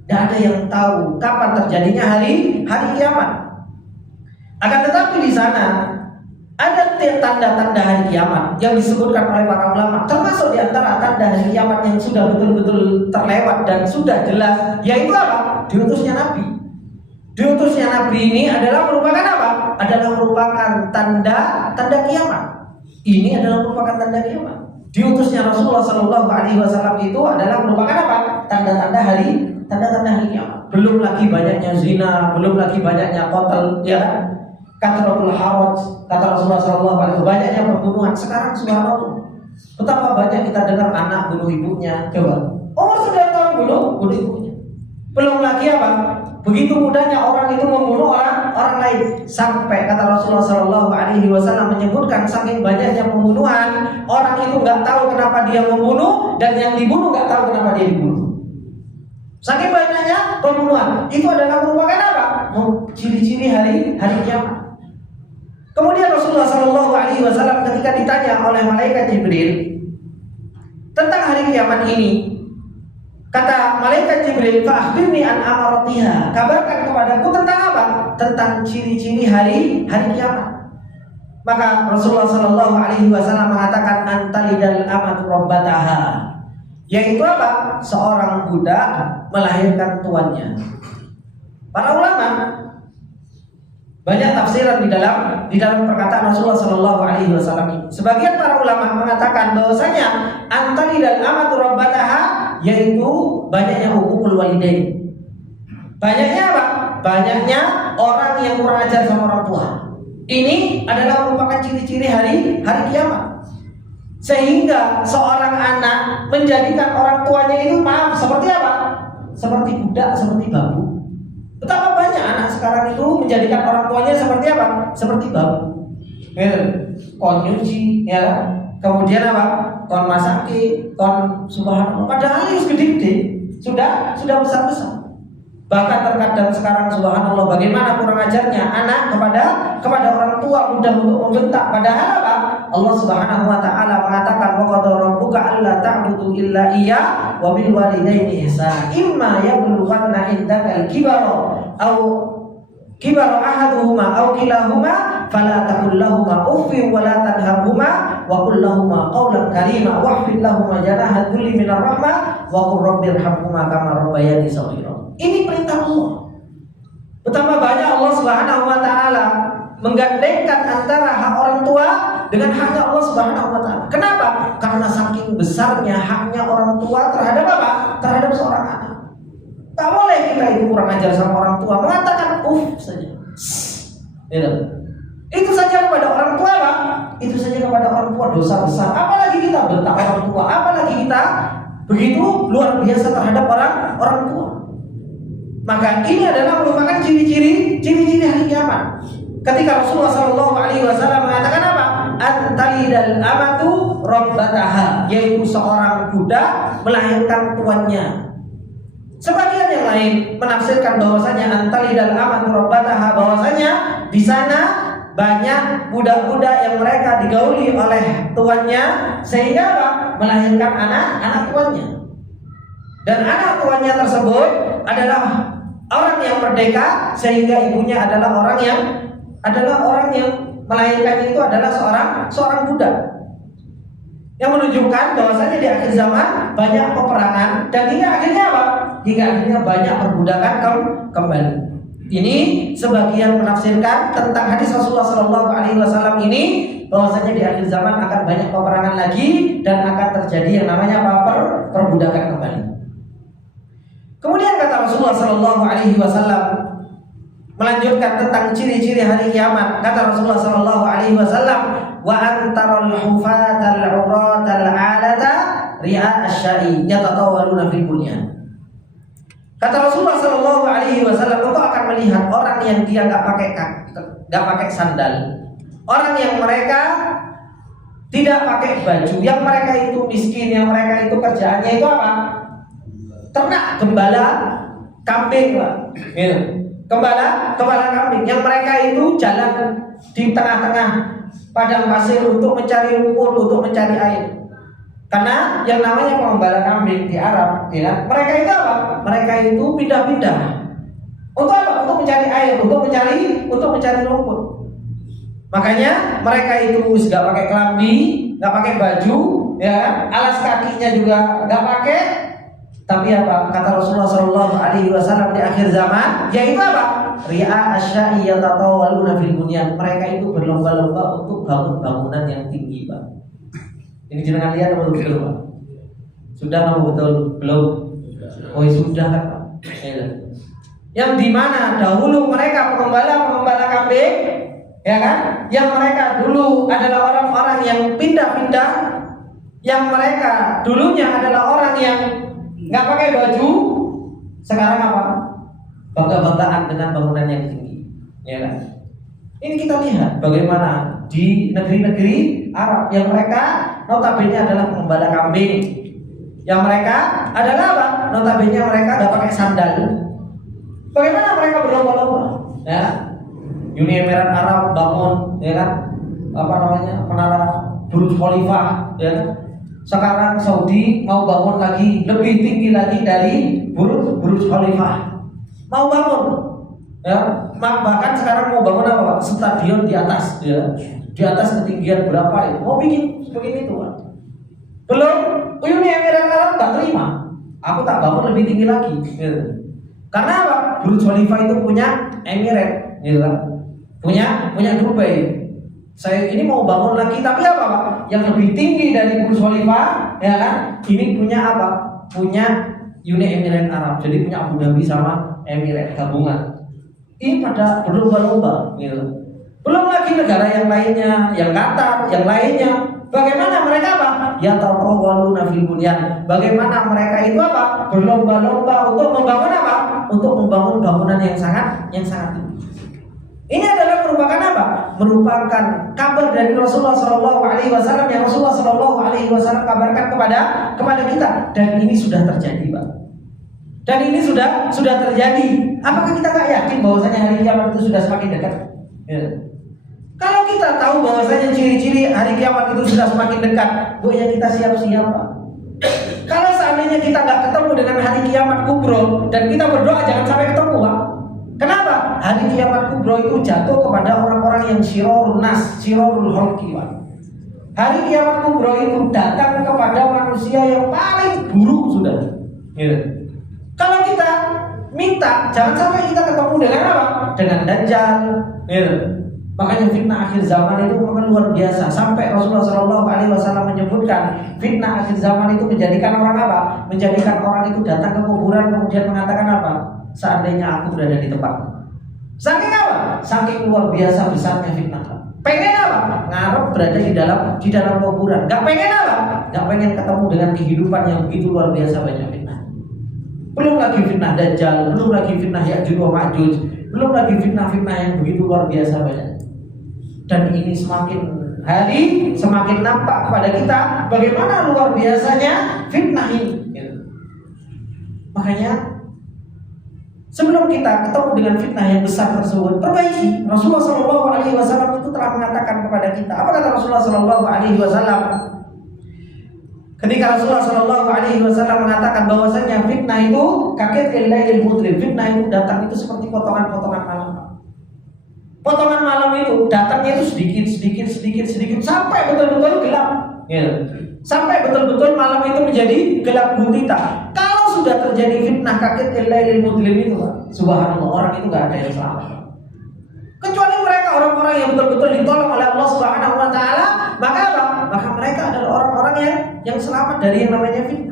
Tidak ada yang tahu kapan terjadinya hari kiamat. Akan tetapi di sana ada tanda-tanda hari kiamat yang disebutkan oleh para ulama. Termasuk di antara tanda hari kiamat yang sudah betul-betul terlewat dan sudah jelas, yaitu apa? Diutusnya Nabi. Diutusnya Nabi ini adalah merupakan apa? Adalah merupakan tanda kiamat. Ini adalah merupakan tanda kiamat. Diutusnya Rasulullah Shallallahu Alaihi Wasallam itu adalah merupakan apa? Tanda-tanda hari kiamat. Belum lagi banyaknya zina, belum lagi banyaknya qatl, ya. Kathratul haraj, kata Rasulullah Shallallahu Alaihi Wasallam, banyaknya pembunuhan. Sekarang subhanallah, betapa banyak kita dengar anak bunuh ibunya. Coba, umur 9 tahun bunuh ibunya. Belum lagi apa? Begitu mudahnya orang itu membunuh orang lain. Sampai kata Rasulullah Shallallahu Alaihi Wasallam menyebutkan saking banyaknya pembunuhan, orang itu nggak tahu kenapa dia membunuh dan yang dibunuh nggak tahu kenapa dia dibunuh. Saking banyaknya pembunuhan, itu adalah merupakan apa? Ciri-ciri hari kiamat. Kemudian Rasulullah Shallallahu Alaihi Wasallam ketika ditanya oleh malaikat Jibril tentang hari kiamat ini, kata malaikat Jibril, "Fa'akhbirni an amaratiha." Kabarkan kepadaku tentang apa? Tentang ciri-ciri hari kiamat. Maka Rasulullah Shallallahu Alaihi Wasallam mengatakan, "Antalidal amatu rabbataha." Yaitu apa? Seorang budak melahirkan tuannya. Para ulama banyak tafsiran di dalam perkataan Rasulullah Shallallahu Alaihi Wasallam ini. Sebagian para ulama mengatakan bahwasanya antali dan amatu rabbataha yaitu banyaknya hukukul walidain. Banyaknya apa? Banyaknya orang yang kurang ajar sama orang tua. Ini adalah merupakan ciri-ciri hari kiamat. Sehingga seorang anak menjadikan orang tuanya itu maaf seperti apa? Seperti budak, seperti babu. Betapa banyak anak sekarang itu menjadikan orang tuanya seperti apa? Seperti babu. Kon nyuci, ya. Kemudian apa? Kon masaki, kon subhanallah. Padahal ini gede-gede, sudah besar-besar. Bahkan terkadang sekarang subhanallah bagaimana kurang ajarnya anak kepada orang tua mudah untuk membentak. Padahal apa? Allah Subhanahu wa taala mengatakan wa qad rabbuka rabbuka alla ta'budu illa iyyah wa bil walidaini ihsana imma yablughanna indakal kibara ahaduhuma aw kilahuma fala taqul lahumā uffin wa la tanharhumā wa qul lahumā qawlan karīmā wahfid lahumā janaha dhulli minar rahmah wa qur rabbirhamhumā kama rabbayani shaghīrā. Ini perintah Allah. Betapa banyak Allah Subhanahu wa taala menggandengkan antara hak orang tua dengan haknya Allah Subhanahu wa taala. Kenapa? Karena saking besarnya haknya orang tua terhadap apa? Terhadap seorang anak. Tak boleh kita itu kurang ajar sama orang tua, mengatakan saja. Itu saja kepada orang tua, Pak. Itu saja kepada orang tua dosa besar. Apalagi kita bentak orang tua, apalagi kita begitu luar biasa terhadap orang tua. Maka ini adalah merupakan ciri-ciri hari kiamat. Ketika Rasulullah SAW mengatakan apa? Antalidal amatu rabbataha, yaitu seorang budak melahirkan tuannya. Sebagian yang lain menafsirkan bahwasanya antalidal amatu rabbataha, bahwasanya di sana banyak budak-budak yang mereka digauli oleh tuannya sehingga apa? Melahirkan anak tuannya. Dan anak tuannya tersebut adalah orang yang merdeka sehingga ibunya adalah orang yang melahirkan itu adalah seorang budak. Yang menunjukkan bahwasanya di akhir zaman banyak peperangan dan hingga akhirnya apa? Hingga akhirnya banyak perbudakan kembali. Ini sebagian menafsirkan tentang hadis Rasulullah SAW ini, bahwasanya di akhir zaman akan banyak peperangan lagi dan akan terjadi yang namanya perbudakan kembali. Kemudian kata Rasulullah SAW melanjutkan tentang ciri-ciri hari kiamat. Kata Rasulullah SAW, wa antarul hufatal uratal alata ri'a asy-sya'i yatatawaluna fil bunyan. Kata Rasulullah SAW, engkau akan melihat orang yang dia nggak pakai sandal, orang yang mereka tidak pakai baju, yang mereka itu miskin, yang mereka itu kerjaannya itu apa? Ternak, gembala kambing, Pak. Gembala kambing, yang mereka itu jalan di tengah-tengah padang pasir untuk mencari rumput, untuk mencari air. Karena yang namanya pengembala kambing di Arab, ya, mereka itu apa? Mereka itu pindah-pindah. Untuk apa? Untuk mencari air, untuk mencari rumput. Makanya mereka itu nggak pakai kelambi, nggak pakai baju, ya, alas kakinya juga nggak pakai. Tapi apa? Kata Rasulullah SAW di akhir zaman, yaitu apa? Ri'a asy-sya'i yatatawaluna fil bunyan. Mereka itu berlomba-lomba untuk bangun bangunan yang tinggi, Pak. Ini jangan lihat apa betul, Pak? Sudah apa betul? Belum? Oh, sudah kan, Pak? Yang dimana dahulu mereka pengembala kambing, ya kan? Yang mereka dulu adalah orang-orang yang pindah-pindah, yang mereka dulunya adalah orang yang nggak pakai baju, sekarang apa? Bangga-banggaan dengan bangunan yang tinggi, ya kan? Ini kita lihat bagaimana di negeri-negeri Arab yang mereka notabene adalah pengembala kambing, yang mereka adalah apa? Notabene mereka nggak pakai sandal. Bagaimana mereka berlomba-lomba? Ya, Uni Emirat Arab bangun, ya kan? Apa namanya? Menara Burj Khalifah, ya kan? Sekarang Saudi mau bangun lagi lebih tinggi lagi dari Burj Khalifah. Mau bangun, ya. Bahkan sekarang mau bangun apa, Pak? Stadion di atas, ya. Di atas ketinggian berapa ya? Mau bikin begini itu, Pak. Belum, Uni Emirat Arab tak terima. Aku tak bangun lebih tinggi lagi, gitu. Karena apa? Burj Khalifah itu punya Emirat, gitu kan? Punya Dubai. Saya ini mau bangun lagi, tapi apa, Pak? Yang lebih tinggi dari Burj Khalifah, ya kan? Ini punya apa? Punya Uni Emirat Arab. Jadi punya Abu Dhabi sama Emirat gabungan. Ini pada berlomba-lomba, gitu. Belum lagi negara yang lainnya, yang Qatar, yang lainnya. Bagaimana mereka apa? Ya tatawaluna fil bunyan. Bagaimana mereka itu apa? Berlomba-lomba untuk membangun apa? Untuk membangun bangunan yang sangat tinggi. Ini adalah merupakan apa? Merupakan kabar dari Rasulullah SAW yang Rasulullah SAW kabarkan kepada kita, dan ini sudah terjadi, Pak. Dan ini sudah terjadi. Apakah kita nggak yakin bahwasanya hari kiamat itu sudah semakin dekat? Ya. Kalau kita tahu bahwasanya ciri-ciri hari kiamat itu sudah semakin dekat, ya kita siap-siap, Pak. Kalau seandainya kita nggak ketemu dengan hari kiamat kubro dan kita berdoa jangan sampai ketemu, Pak. Kenapa? Hari kiamat kubro itu jatuh kepada orang-orang yang syirorun nas, syirorul khalqi, Pak. Hari kiamat kubro itu datang kepada manusia yang paling buruk sudah. Gitu. Kalau kita minta jangan sampai kita ketemu dengan apa? Dengan dajjal. Gitu. Makanya fitnah akhir zaman itu memang luar biasa. Sampai Rasulullah SAW menyebutkan fitnah akhir zaman itu menjadikan orang apa? Menjadikan orang itu datang ke kuburan kemudian mengatakan apa? Seandainya aku berada di tempat. Saking apa? Saking luar biasa besarnya fitnah. Pengen apa? Ngarep berada di dalam kuburan. Gak pengen apa? Gak pengen ketemu dengan kehidupan yang begitu luar biasa banyak fitnah. Belum lagi fitnah dajjal, belum lagi fitnah Ya'juj wa Ma'juj, belum lagi fitnah-fitnah yang begitu luar biasa banyak. Dan ini semakin hari semakin nampak kepada kita bagaimana luar biasanya fitnah ini. Makanya sebelum kita ketemu dengan fitnah yang besar tersebut, perbaiki. Rasulullah SAW itu telah mengatakan kepada kita. Apa kata Rasulullah SAW? Ketika Rasulullah SAW mengatakan bahwasanya fitnah itu kaget ilail mudlim. Fitnah itu datang itu seperti potongan-potongan malam. Potongan malam itu datangnya itu sedikit sampai betul-betul gelap. Sampai betul-betul malam itu menjadi gelap gulita. Kalau sudah terjadi fitnah kaget ilail mudlim itu, subhanallah, orang itu nggak ada yang selamat. Kecuali mereka orang-orang yang betul-betul ditolong oleh Allah Subhanahu wa taala, maka apa? Maka mereka adalah orang-orang yang selamat dari yang namanya fitnah.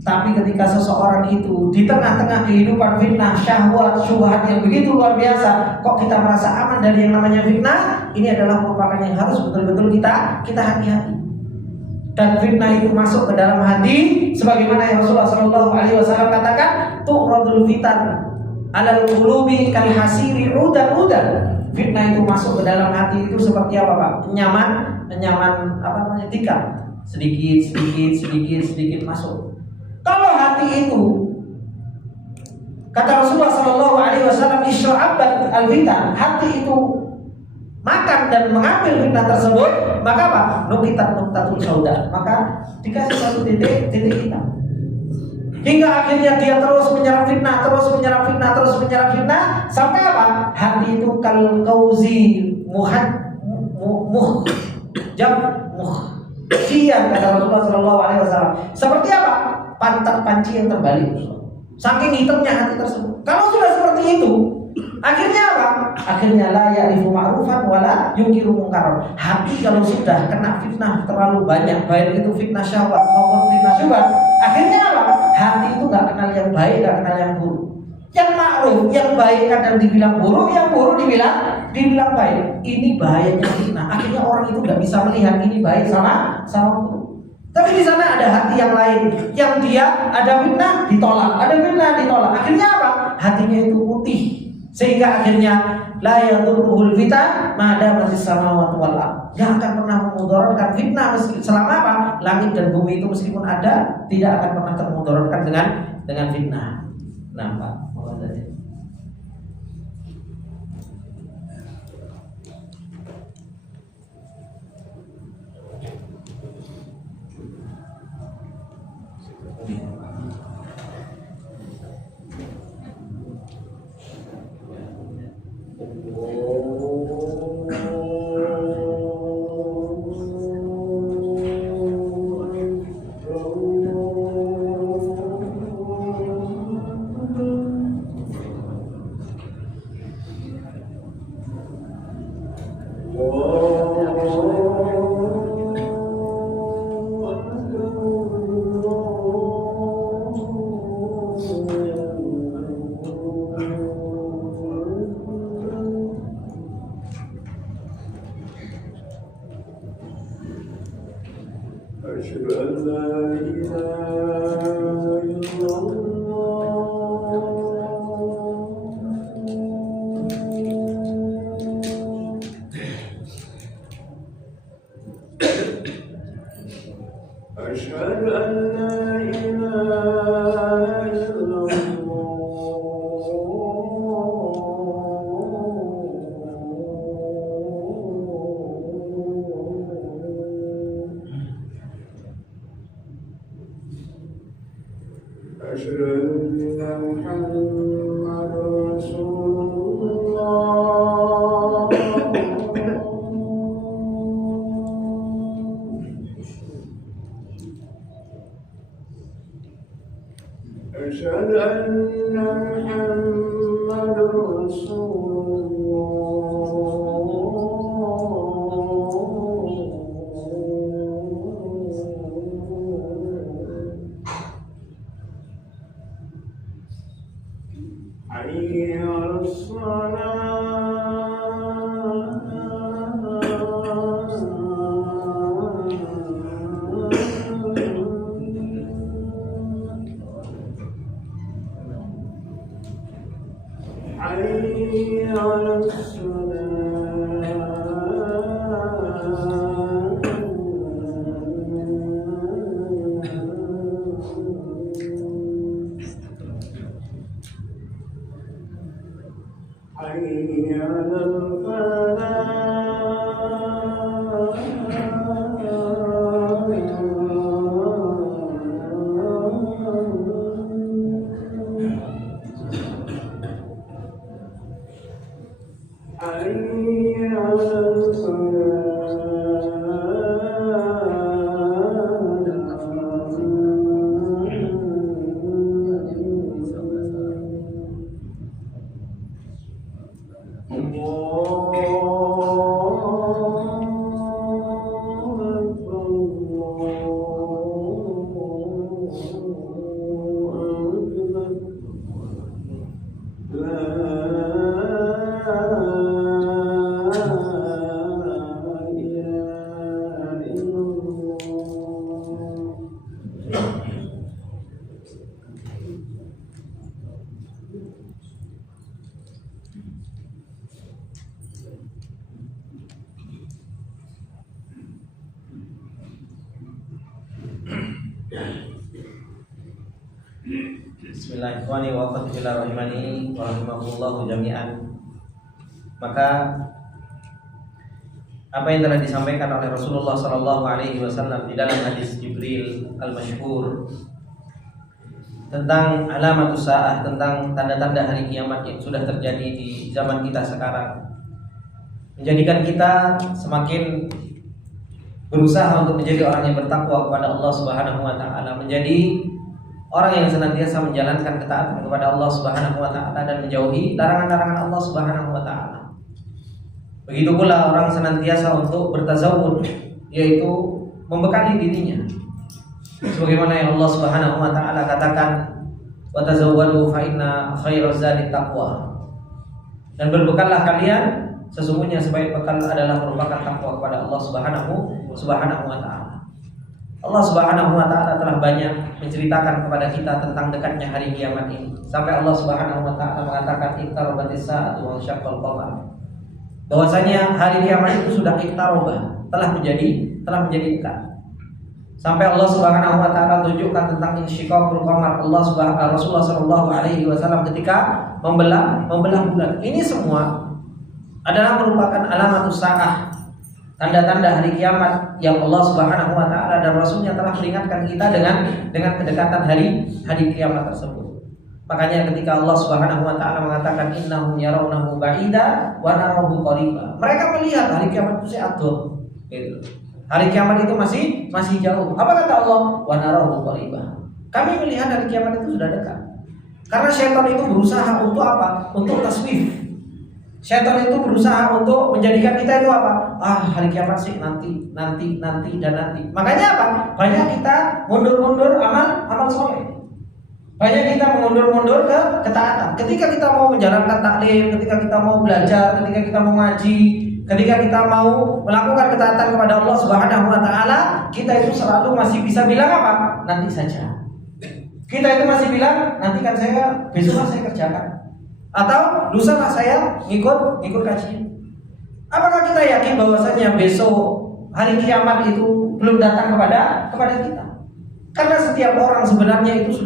Tapi ketika seseorang itu di tengah-tengah kehidupan fitnah, syahwat, syubhat yang begitu luar biasa, kok kita merasa aman dari yang namanya fitnah? Ini adalah merupakan yang harus betul-betul kita hati-hati. Dan fitnah itu masuk ke dalam hati, sebagaimana yang Rasulullah SAW katakan, tu'radul fitan alal qulubi kal hasiri udan. Fitnah itu masuk ke dalam hati itu seperti apa, Pak? Penyaman apa namanya? Tikar. Sedikit masuk. Kalau hati itu, kata Rasulullah SAW, isya'abat al-fitan, hati itu makan dan mengambil fitnah tersebut, maka apa? Nuktatul sauda, maka dikasih satu titik hitam. Hingga akhirnya dia terus menyerang fitnah, sampai apa? Hati itu kal kauzi muhjian, kata Rasulullah SAW. Seperti apa? Pantat panci yang terbalik. Saking hitamnya hati tersebut. Kalau sudah seperti itu, akhirnya apa? Akhirnya la ya'rifu ma'rufan wala yunkiru munkar. Hati kalau sudah kena fitnah terlalu banyak, baik itu fitnah syahwat maupun fitnah syubhat, akhirnya apa? Hati itu nggak kenal yang baik, nggak kenal yang buruk. Yang ma'ruf, yang baik kadang dibilang buruk, yang buruk dibilang baik. Ini bahayanya fitnah. Akhirnya orang itu nggak bisa melihat ini baik sama buruk. Tapi di sana ada hati yang lain, yang dia ada fitnah ditolak, Akhirnya apa? Hatinya itu putih, sehingga akhirnya la yadurruhul fitan madamatis samawati wal ardh. Gak akan pernah memudaratkan fitnah selama apa? Langit dan bumi itu meskipun ada, tidak akan pernah termudaratkan dengan fitnah. Nah, Pak, mohon saja. أشهد أن لا إله إلا الله أشهد أن لا إله إلا الله أشهد أن محمد رسول الله أشهد أن محمد رسول حي على الصلاة حي على حي على حي على Bismillahirrahmanirrahim wa rahmatullahi wa rahimahullahu jami'an. Maka apa yang telah disampaikan oleh Rasulullah sallallahu alaihi wasallam di dalam hadis Jibril al-masyhur tentang alamatus saah, tentang tanda-tanda hari kiamat yang sudah terjadi di zaman kita sekarang, menjadikan kita semakin berusaha untuk menjadi orang yang bertakwa kepada Allah Subhanahu wa taala, menjadi orang yang senantiasa menjalankan ketaatan kepada Allah Subhanahu wa taala dan menjauhi larangan-larangan Allah Subhanahu wa taala. Begitu pula orang senantiasa untuk bertazawwud, yaitu membekali dirinya. Sebagaimana yang Allah Subhanahu wa taala katakan, "Wa tazawwadu fa inna khairaz zadi taqwa." Dan berbekallah kalian, sesungguhnya sebaik bekal adalah merupakan takwa kepada Allah Subhanahu wa taala. Allah Subhanahu wa taala telah banyak menceritakan kepada kita tentang dekatnya hari kiamat ini. Sampai Allah Subhanahu wa taala mengatakan iqtarabatis saa'atu wa syaqqal qamar. Bahwasanya hari kiamat itu sudah iqtarabah, telah menjadi dekat. Sampai Allah Subhanahu wa taala tunjukkan tentang insyiqaqul qamar. Rasulullah sallallahu alaihi wasallam ketika membelah bulan. Ini semua adalah merupakan alamatus saah, tanda-tanda hari kiamat yang Allah Subhanahu wa taala dan Rasulnya telah peringatkan kita dengan kedekatan hari kiamat tersebut. Makanya ketika Allah Subhanahu wa taala mengatakan innahum yarawnahu ba'ida wa narahu qariba. Mereka melihat hari kiamat itu aduh gitu. Hari kiamat itu masih jauh. Apa kata Allah? Wa narahu qariba. Kami melihat hari kiamat itu sudah dekat. Karena syaitan itu berusaha untuk apa? Untuk taswif. Syaitan itu berusaha untuk menjadikan kita itu apa? Hari kiamat sih nanti. Makanya apa? Banyak kita mundur-mundur amal soleh. Banyak kita mengundur-mundur ke ketaatan. Ketika kita mau menjalankan taklim, ketika kita mau belajar, ketika kita mau ngaji, ketika kita mau melakukan ketaatan kepada Allah Subhanahu wa taala, kita itu selalu masih bisa bilang apa? Nanti saja. Kita itu masih bilang nanti kan besok saya kerjakan. Atau lusa saya ngikut kajian. Apakah kita yakin bahwasanya besok hari kiamat itu belum datang kepada kita? Karena setiap orang sebenarnya itu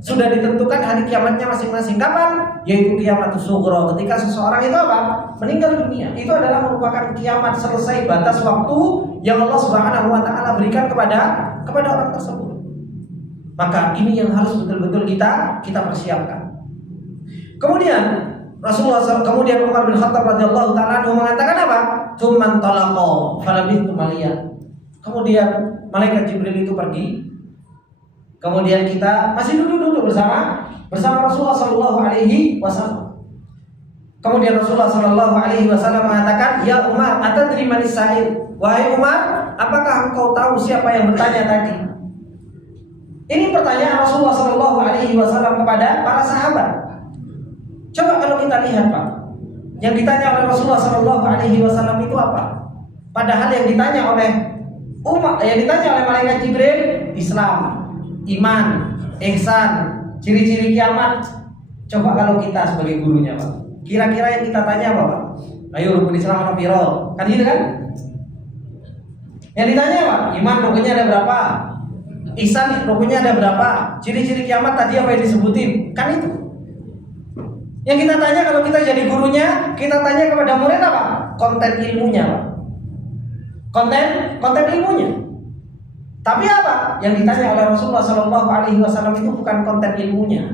sudah ditentukan hari kiamatnya masing-masing. Kapan? Yaitu kiamat sughra, ketika seseorang itu apa? Meninggal dunia. Itu adalah merupakan kiamat, selesai batas waktu yang Allah Subhanahu wa taala berikan kepada orang tersebut. Maka ini yang harus betul-betul kita persiapkan. Kemudian kemudian Umar bin Khattab radhiyallahu taala anhu mengatakan apa? Tsumman talaqa falabithtu maliyan. Kemudian malaikat Jibril itu pergi. Kemudian kita masih duduk bersama Rasulullah sallallahu alaihi wasallam. Kemudian Rasulullah sallallahu alaihi wasallam mengatakan, "Ya Umar, atadri manis sa'il?" Wahai Umar, apakah engkau tahu siapa yang bertanya tadi? Ini pertanyaan Rasulullah sallallahu alaihi wasallam kepada para sahabat. Coba kalau kita lihat, Pak, yang ditanya oleh Rasulullah sallallahu alaihi wasallam itu apa? Padahal yang ditanya oleh malaikat Jibril, Islam, iman, ihsan, ciri-ciri kiamat. Coba kalau kita sebagai gurunya, Pak, kira-kira yang kita tanya apa, Pak? Ayo rukun Islam apa piro? Kan gitu kan? Yang ditanya apa? Iman rukunnya ada berapa? Ihsan rukunnya ada berapa? Ciri-ciri kiamat tadi apa yang disebutin? Kan itu. Yang kita tanya kalau kita jadi gurunya, kita tanya kepada murid apa? Konten ilmunya, Pak. Konten ilmunya. Tapi apa? Yang ditanya oleh Rasulullah Shallallahu Alaihi Wasallam itu bukan konten ilmunya,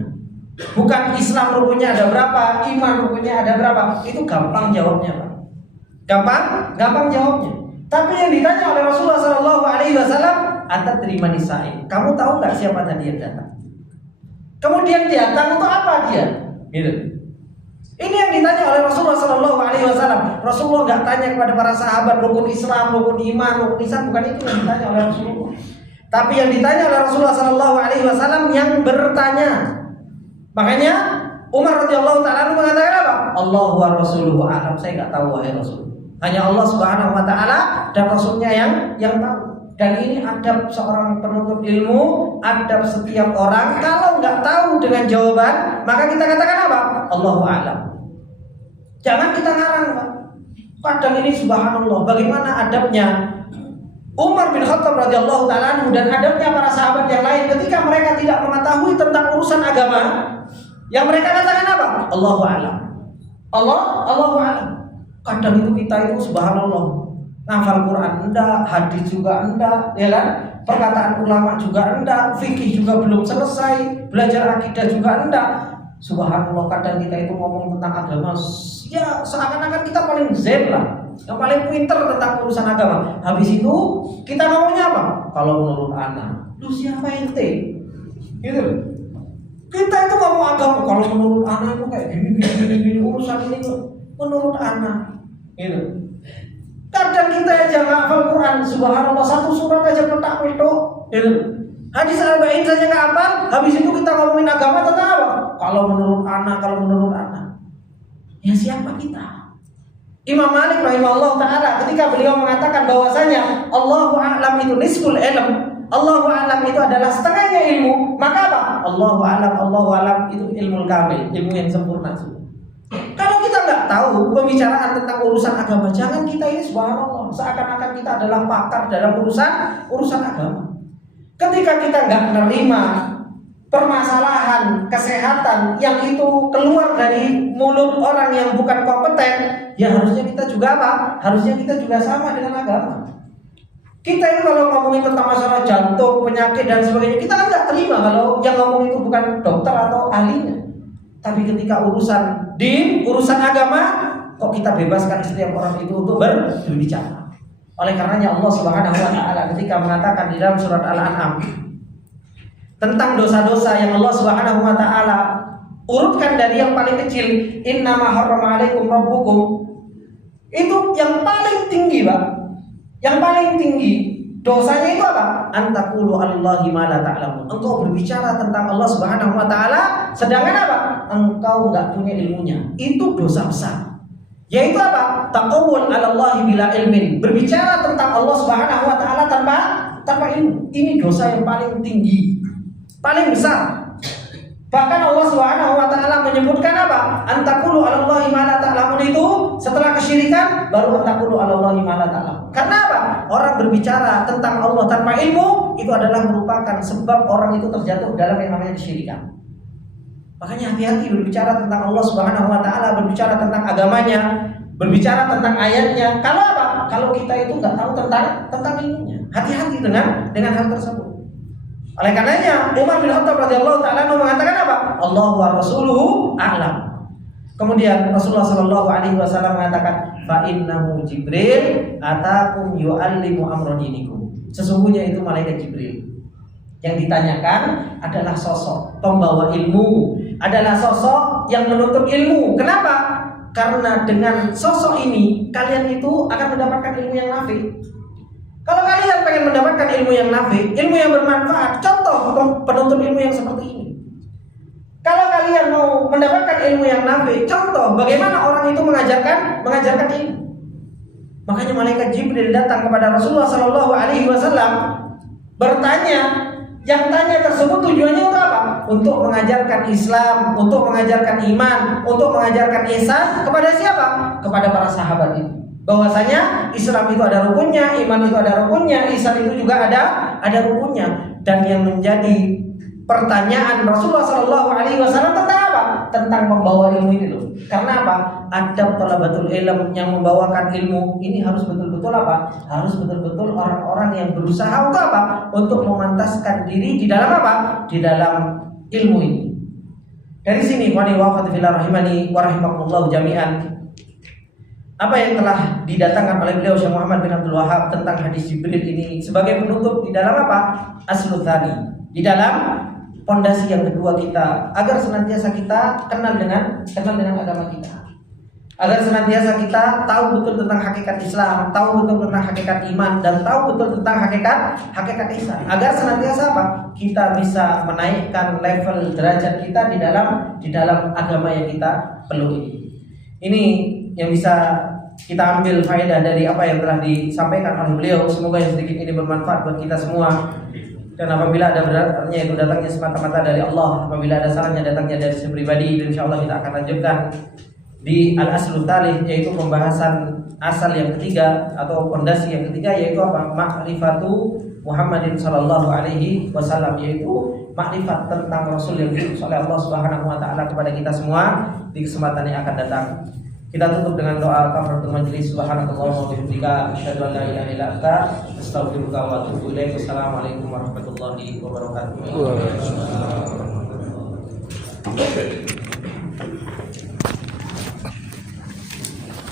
bukan Islam rukunnya ada berapa, iman rukunnya ada berapa. Itu gampang jawabnya, Pak. Gampang jawabnya. Tapi yang ditanya oleh Rasulullah Shallallahu Alaihi Wasallam, atadri manis sa'il? Kamu tahu nggak siapa tadi yang datang? Kemudian datang untuk apa dia? Gitu. Ini yang ditanya oleh Rasulullah Shallallahu Alaihi Wasallam. Rasulullah nggak tanya kepada para sahabat rukun Islam, rukun iman, rukun ihsan, bukan itu yang ditanya oleh Rasulullah. Tapi yang ditanya oleh Rasulullah Shallallahu Alaihi Wasallam yang bertanya. Makanya Umar radhiyallahu taala mengatakan apa? Allahu wa rasuluhu a'lam. Saya nggak tahu wahai Rasul. Hanya Allah Subhanahu wa taala dan Rasulnya yang tahu. Dan ini adab seorang penuntut ilmu, adab setiap orang. Kalau nggak tahu dengan jawaban, maka kita katakan apa? Allahu a'lam. Jangan kita ngarang, Pak. Kadang ini subhanallah, bagaimana adabnya Umar bin Khattab radhiyallahu taala anhu dan adabnya para sahabat yang lain ketika mereka tidak mengetahui tentang urusan agama, yang mereka katakan apa? Allahu a'lam. Allahu a'lam. Kadang itu kita itu subhanallah, ngafal Quran enggak, hadis juga enggak, ya kan? Perkataan ulama juga enggak, fikih juga belum selesai, belajar akidah juga enggak. Subhanallah, kadang kita itu ngomong tentang agama, ya seakan-akan kita paling zen lah, yang paling pinter tentang urusan agama. Habis itu kita ngomongnya apa? Kalau menurut anak, lu siapa ente? Gitu. Kita itu ngomong agama, kalau menurut anak itu kayak gini urusan ini menurut anak. Gitu. Kadang kita aja nggak hafal Quran, subhanallah, satu surat aja petak-petok. Gitu. Hadis arba'in saja nggak hafal, habis itu kita ngomongin agama tentang apa? Kalau menurut anak. Ya siapa kita? Imam Malik rahimahullah taala ketika beliau mengatakan bahwasanya Allahu a'lam itu nisful ilm, Allahu a'lam itu adalah setengahnya ilmu, maka apa? Allahu a'lam itu ilmu kamil, ilmu yang sempurna. Kalau kita nggak tahu pembicaraan tentang urusan agama, jangan kita ini subhanallah seakan-akan kita adalah pakar dalam urusan agama. Ketika kita nggak menerima permasalahan kesehatan yang itu keluar dari mulut orang yang bukan kompeten, ya harusnya kita juga apa? Harusnya kita juga sama dengan agama. Kita ini kalau ngomongin tentang masalah jantung, penyakit dan sebagainya, kita kan nggak terima kalau yang ngomong itu bukan dokter atau ahlinya. Tapi ketika urusan din, urusan agama, kok kita bebaskan setiap orang itu untuk berbicara. Oleh karenanya Allah Subhanahu wa taala ketika mengatakan di dalam surat Al-An'am tentang dosa-dosa yang Allah Subhanahu wa taala urutkan dari yang paling kecil, innama harrama alaikum rabbukum, itu yang paling tinggi, Pak. Yang paling tinggi dosanya itu apa? Antaqulu 'alallahi ma la ta'lamun. Engkau berbicara tentang Allah Subhanahu wa taala sedangkan apa? Engkau enggak punya ilmunya. Itu dosa besar. Yaitu apa? Taqawwul 'alallahi bila ilmin. Berbicara tentang Allah Subhanahu wa taala tanpa ilmu. Ini dosa yang paling tinggi, paling besar. Bahkan Allah Subhanahu wa taala menyebutkan apa? Antaqulu 'alallahi ma la ta'lamun itu setelah kesyirikan baru antaqulu 'alallahi ma la ta'lamun. Karena apa? Orang berbicara tentang Allah tanpa ilmu itu adalah merupakan sebab orang itu terjatuh dalam yang namanya kesyirikan. Makanya hati-hati berbicara tentang Allah Subhanahu wa taala, berbicara tentang agamanya, berbicara tentang ayatnya. Kalau apa? Kalau kita itu nggak tahu tentang ilmunya. Hati-hati dengan hal tersebut. Oleh karenanya Umar bin Khattab radhiyallahu taala mengatakan apa? Allahu wa rasuluhu a'lam. Kemudian Rasulullah sallallahu alaihi wasallam mengatakan, fa innahu Jibril atakum yu'allimu amra dinikum. Sesungguhnya itu malaikat Jibril. Yang ditanyakan adalah sosok pembawa ilmu, adalah sosok yang menuntut ilmu. Kenapa? Karena dengan sosok ini kalian itu akan mendapatkan ilmu yang nafi. Kalau kalian pengen mendapatkan ilmu yang nafi, ilmu yang bermanfaat, contoh penuntut ilmu yang seperti ini. Kalau kalian mau mendapatkan ilmu yang nafi, contoh bagaimana orang itu mengajarkan ilmu. Makanya malaikat Jibril datang kepada Rasulullah Shallallahu Alaihi Wasallam bertanya. Yang tanya tersebut tujuannya untuk apa? Untuk mengajarkan Islam, untuk mengajarkan iman, untuk mengajarkan ihsan kepada siapa? Kepada para sahabat itu. Bahwasanya Islam itu ada rukunnya, iman itu ada rukunnya, ihsan itu juga ada rukunnya. Dan yang menjadi pertanyaan Rasulullah Shallallahu Alaihi Wasallam tentang apa? Tentang membawa ilmu ini loh. Karena apa? Adab thalabatul ilm, yang membawakan ilmu ini harus betul-betul apa? Harus betul-betul orang-orang yang berusaha untuk apa? Untuk memantaskan diri di dalam apa? Di dalam ilmu ini. Dari sini wani wa fadhila rahimani wa rahimakumullah jami'an. Apa yang telah didatangkan oleh beliau Syekh Muhammad bin Abdul Wahhab tentang hadis Jibril ini sebagai penutup di dalam apa? Aslul tsani. Di dalam pondasi yang kedua kita, agar senantiasa kita kenal dengan agama kita, agar senantiasa kita tahu betul tentang hakikat Islam, tahu betul tentang hakikat iman, dan tahu betul tentang hakikat ihsan, agar senantiasa apa? Kita bisa menaikkan level derajat kita di dalam agama yang kita peluk ini. Ini yang bisa kita ambil faedah dari apa yang telah disampaikan oleh beliau. Semoga yang sedikit ini bermanfaat buat kita semua. Dan apabila ada benarnya itu datangnya semata-mata dari Allah, apabila ada salahnya datangnya dari saya pribadi, insyaallah kita akan lanjutkan di al-aslul tsalits, yaitu pembahasan asal yang ketiga atau pondasi yang ketiga, yaitu apa? Ma'rifatu Muhammadin sallallahu alaihi wasallam, yaitu makrifat tentang Rasul yang diutus oleh Allah Subhanahu wa taala kepada kita semua di kesempatan yang akan datang. Kita tutup dengan doa kafaratul majelis. Subhanakallahumma wa bihamdika asyhadu an la ilaha illa anta astaghfiruka wa atubu ilaik. Wassalamualaikum warahmatullahi wabarakatuh.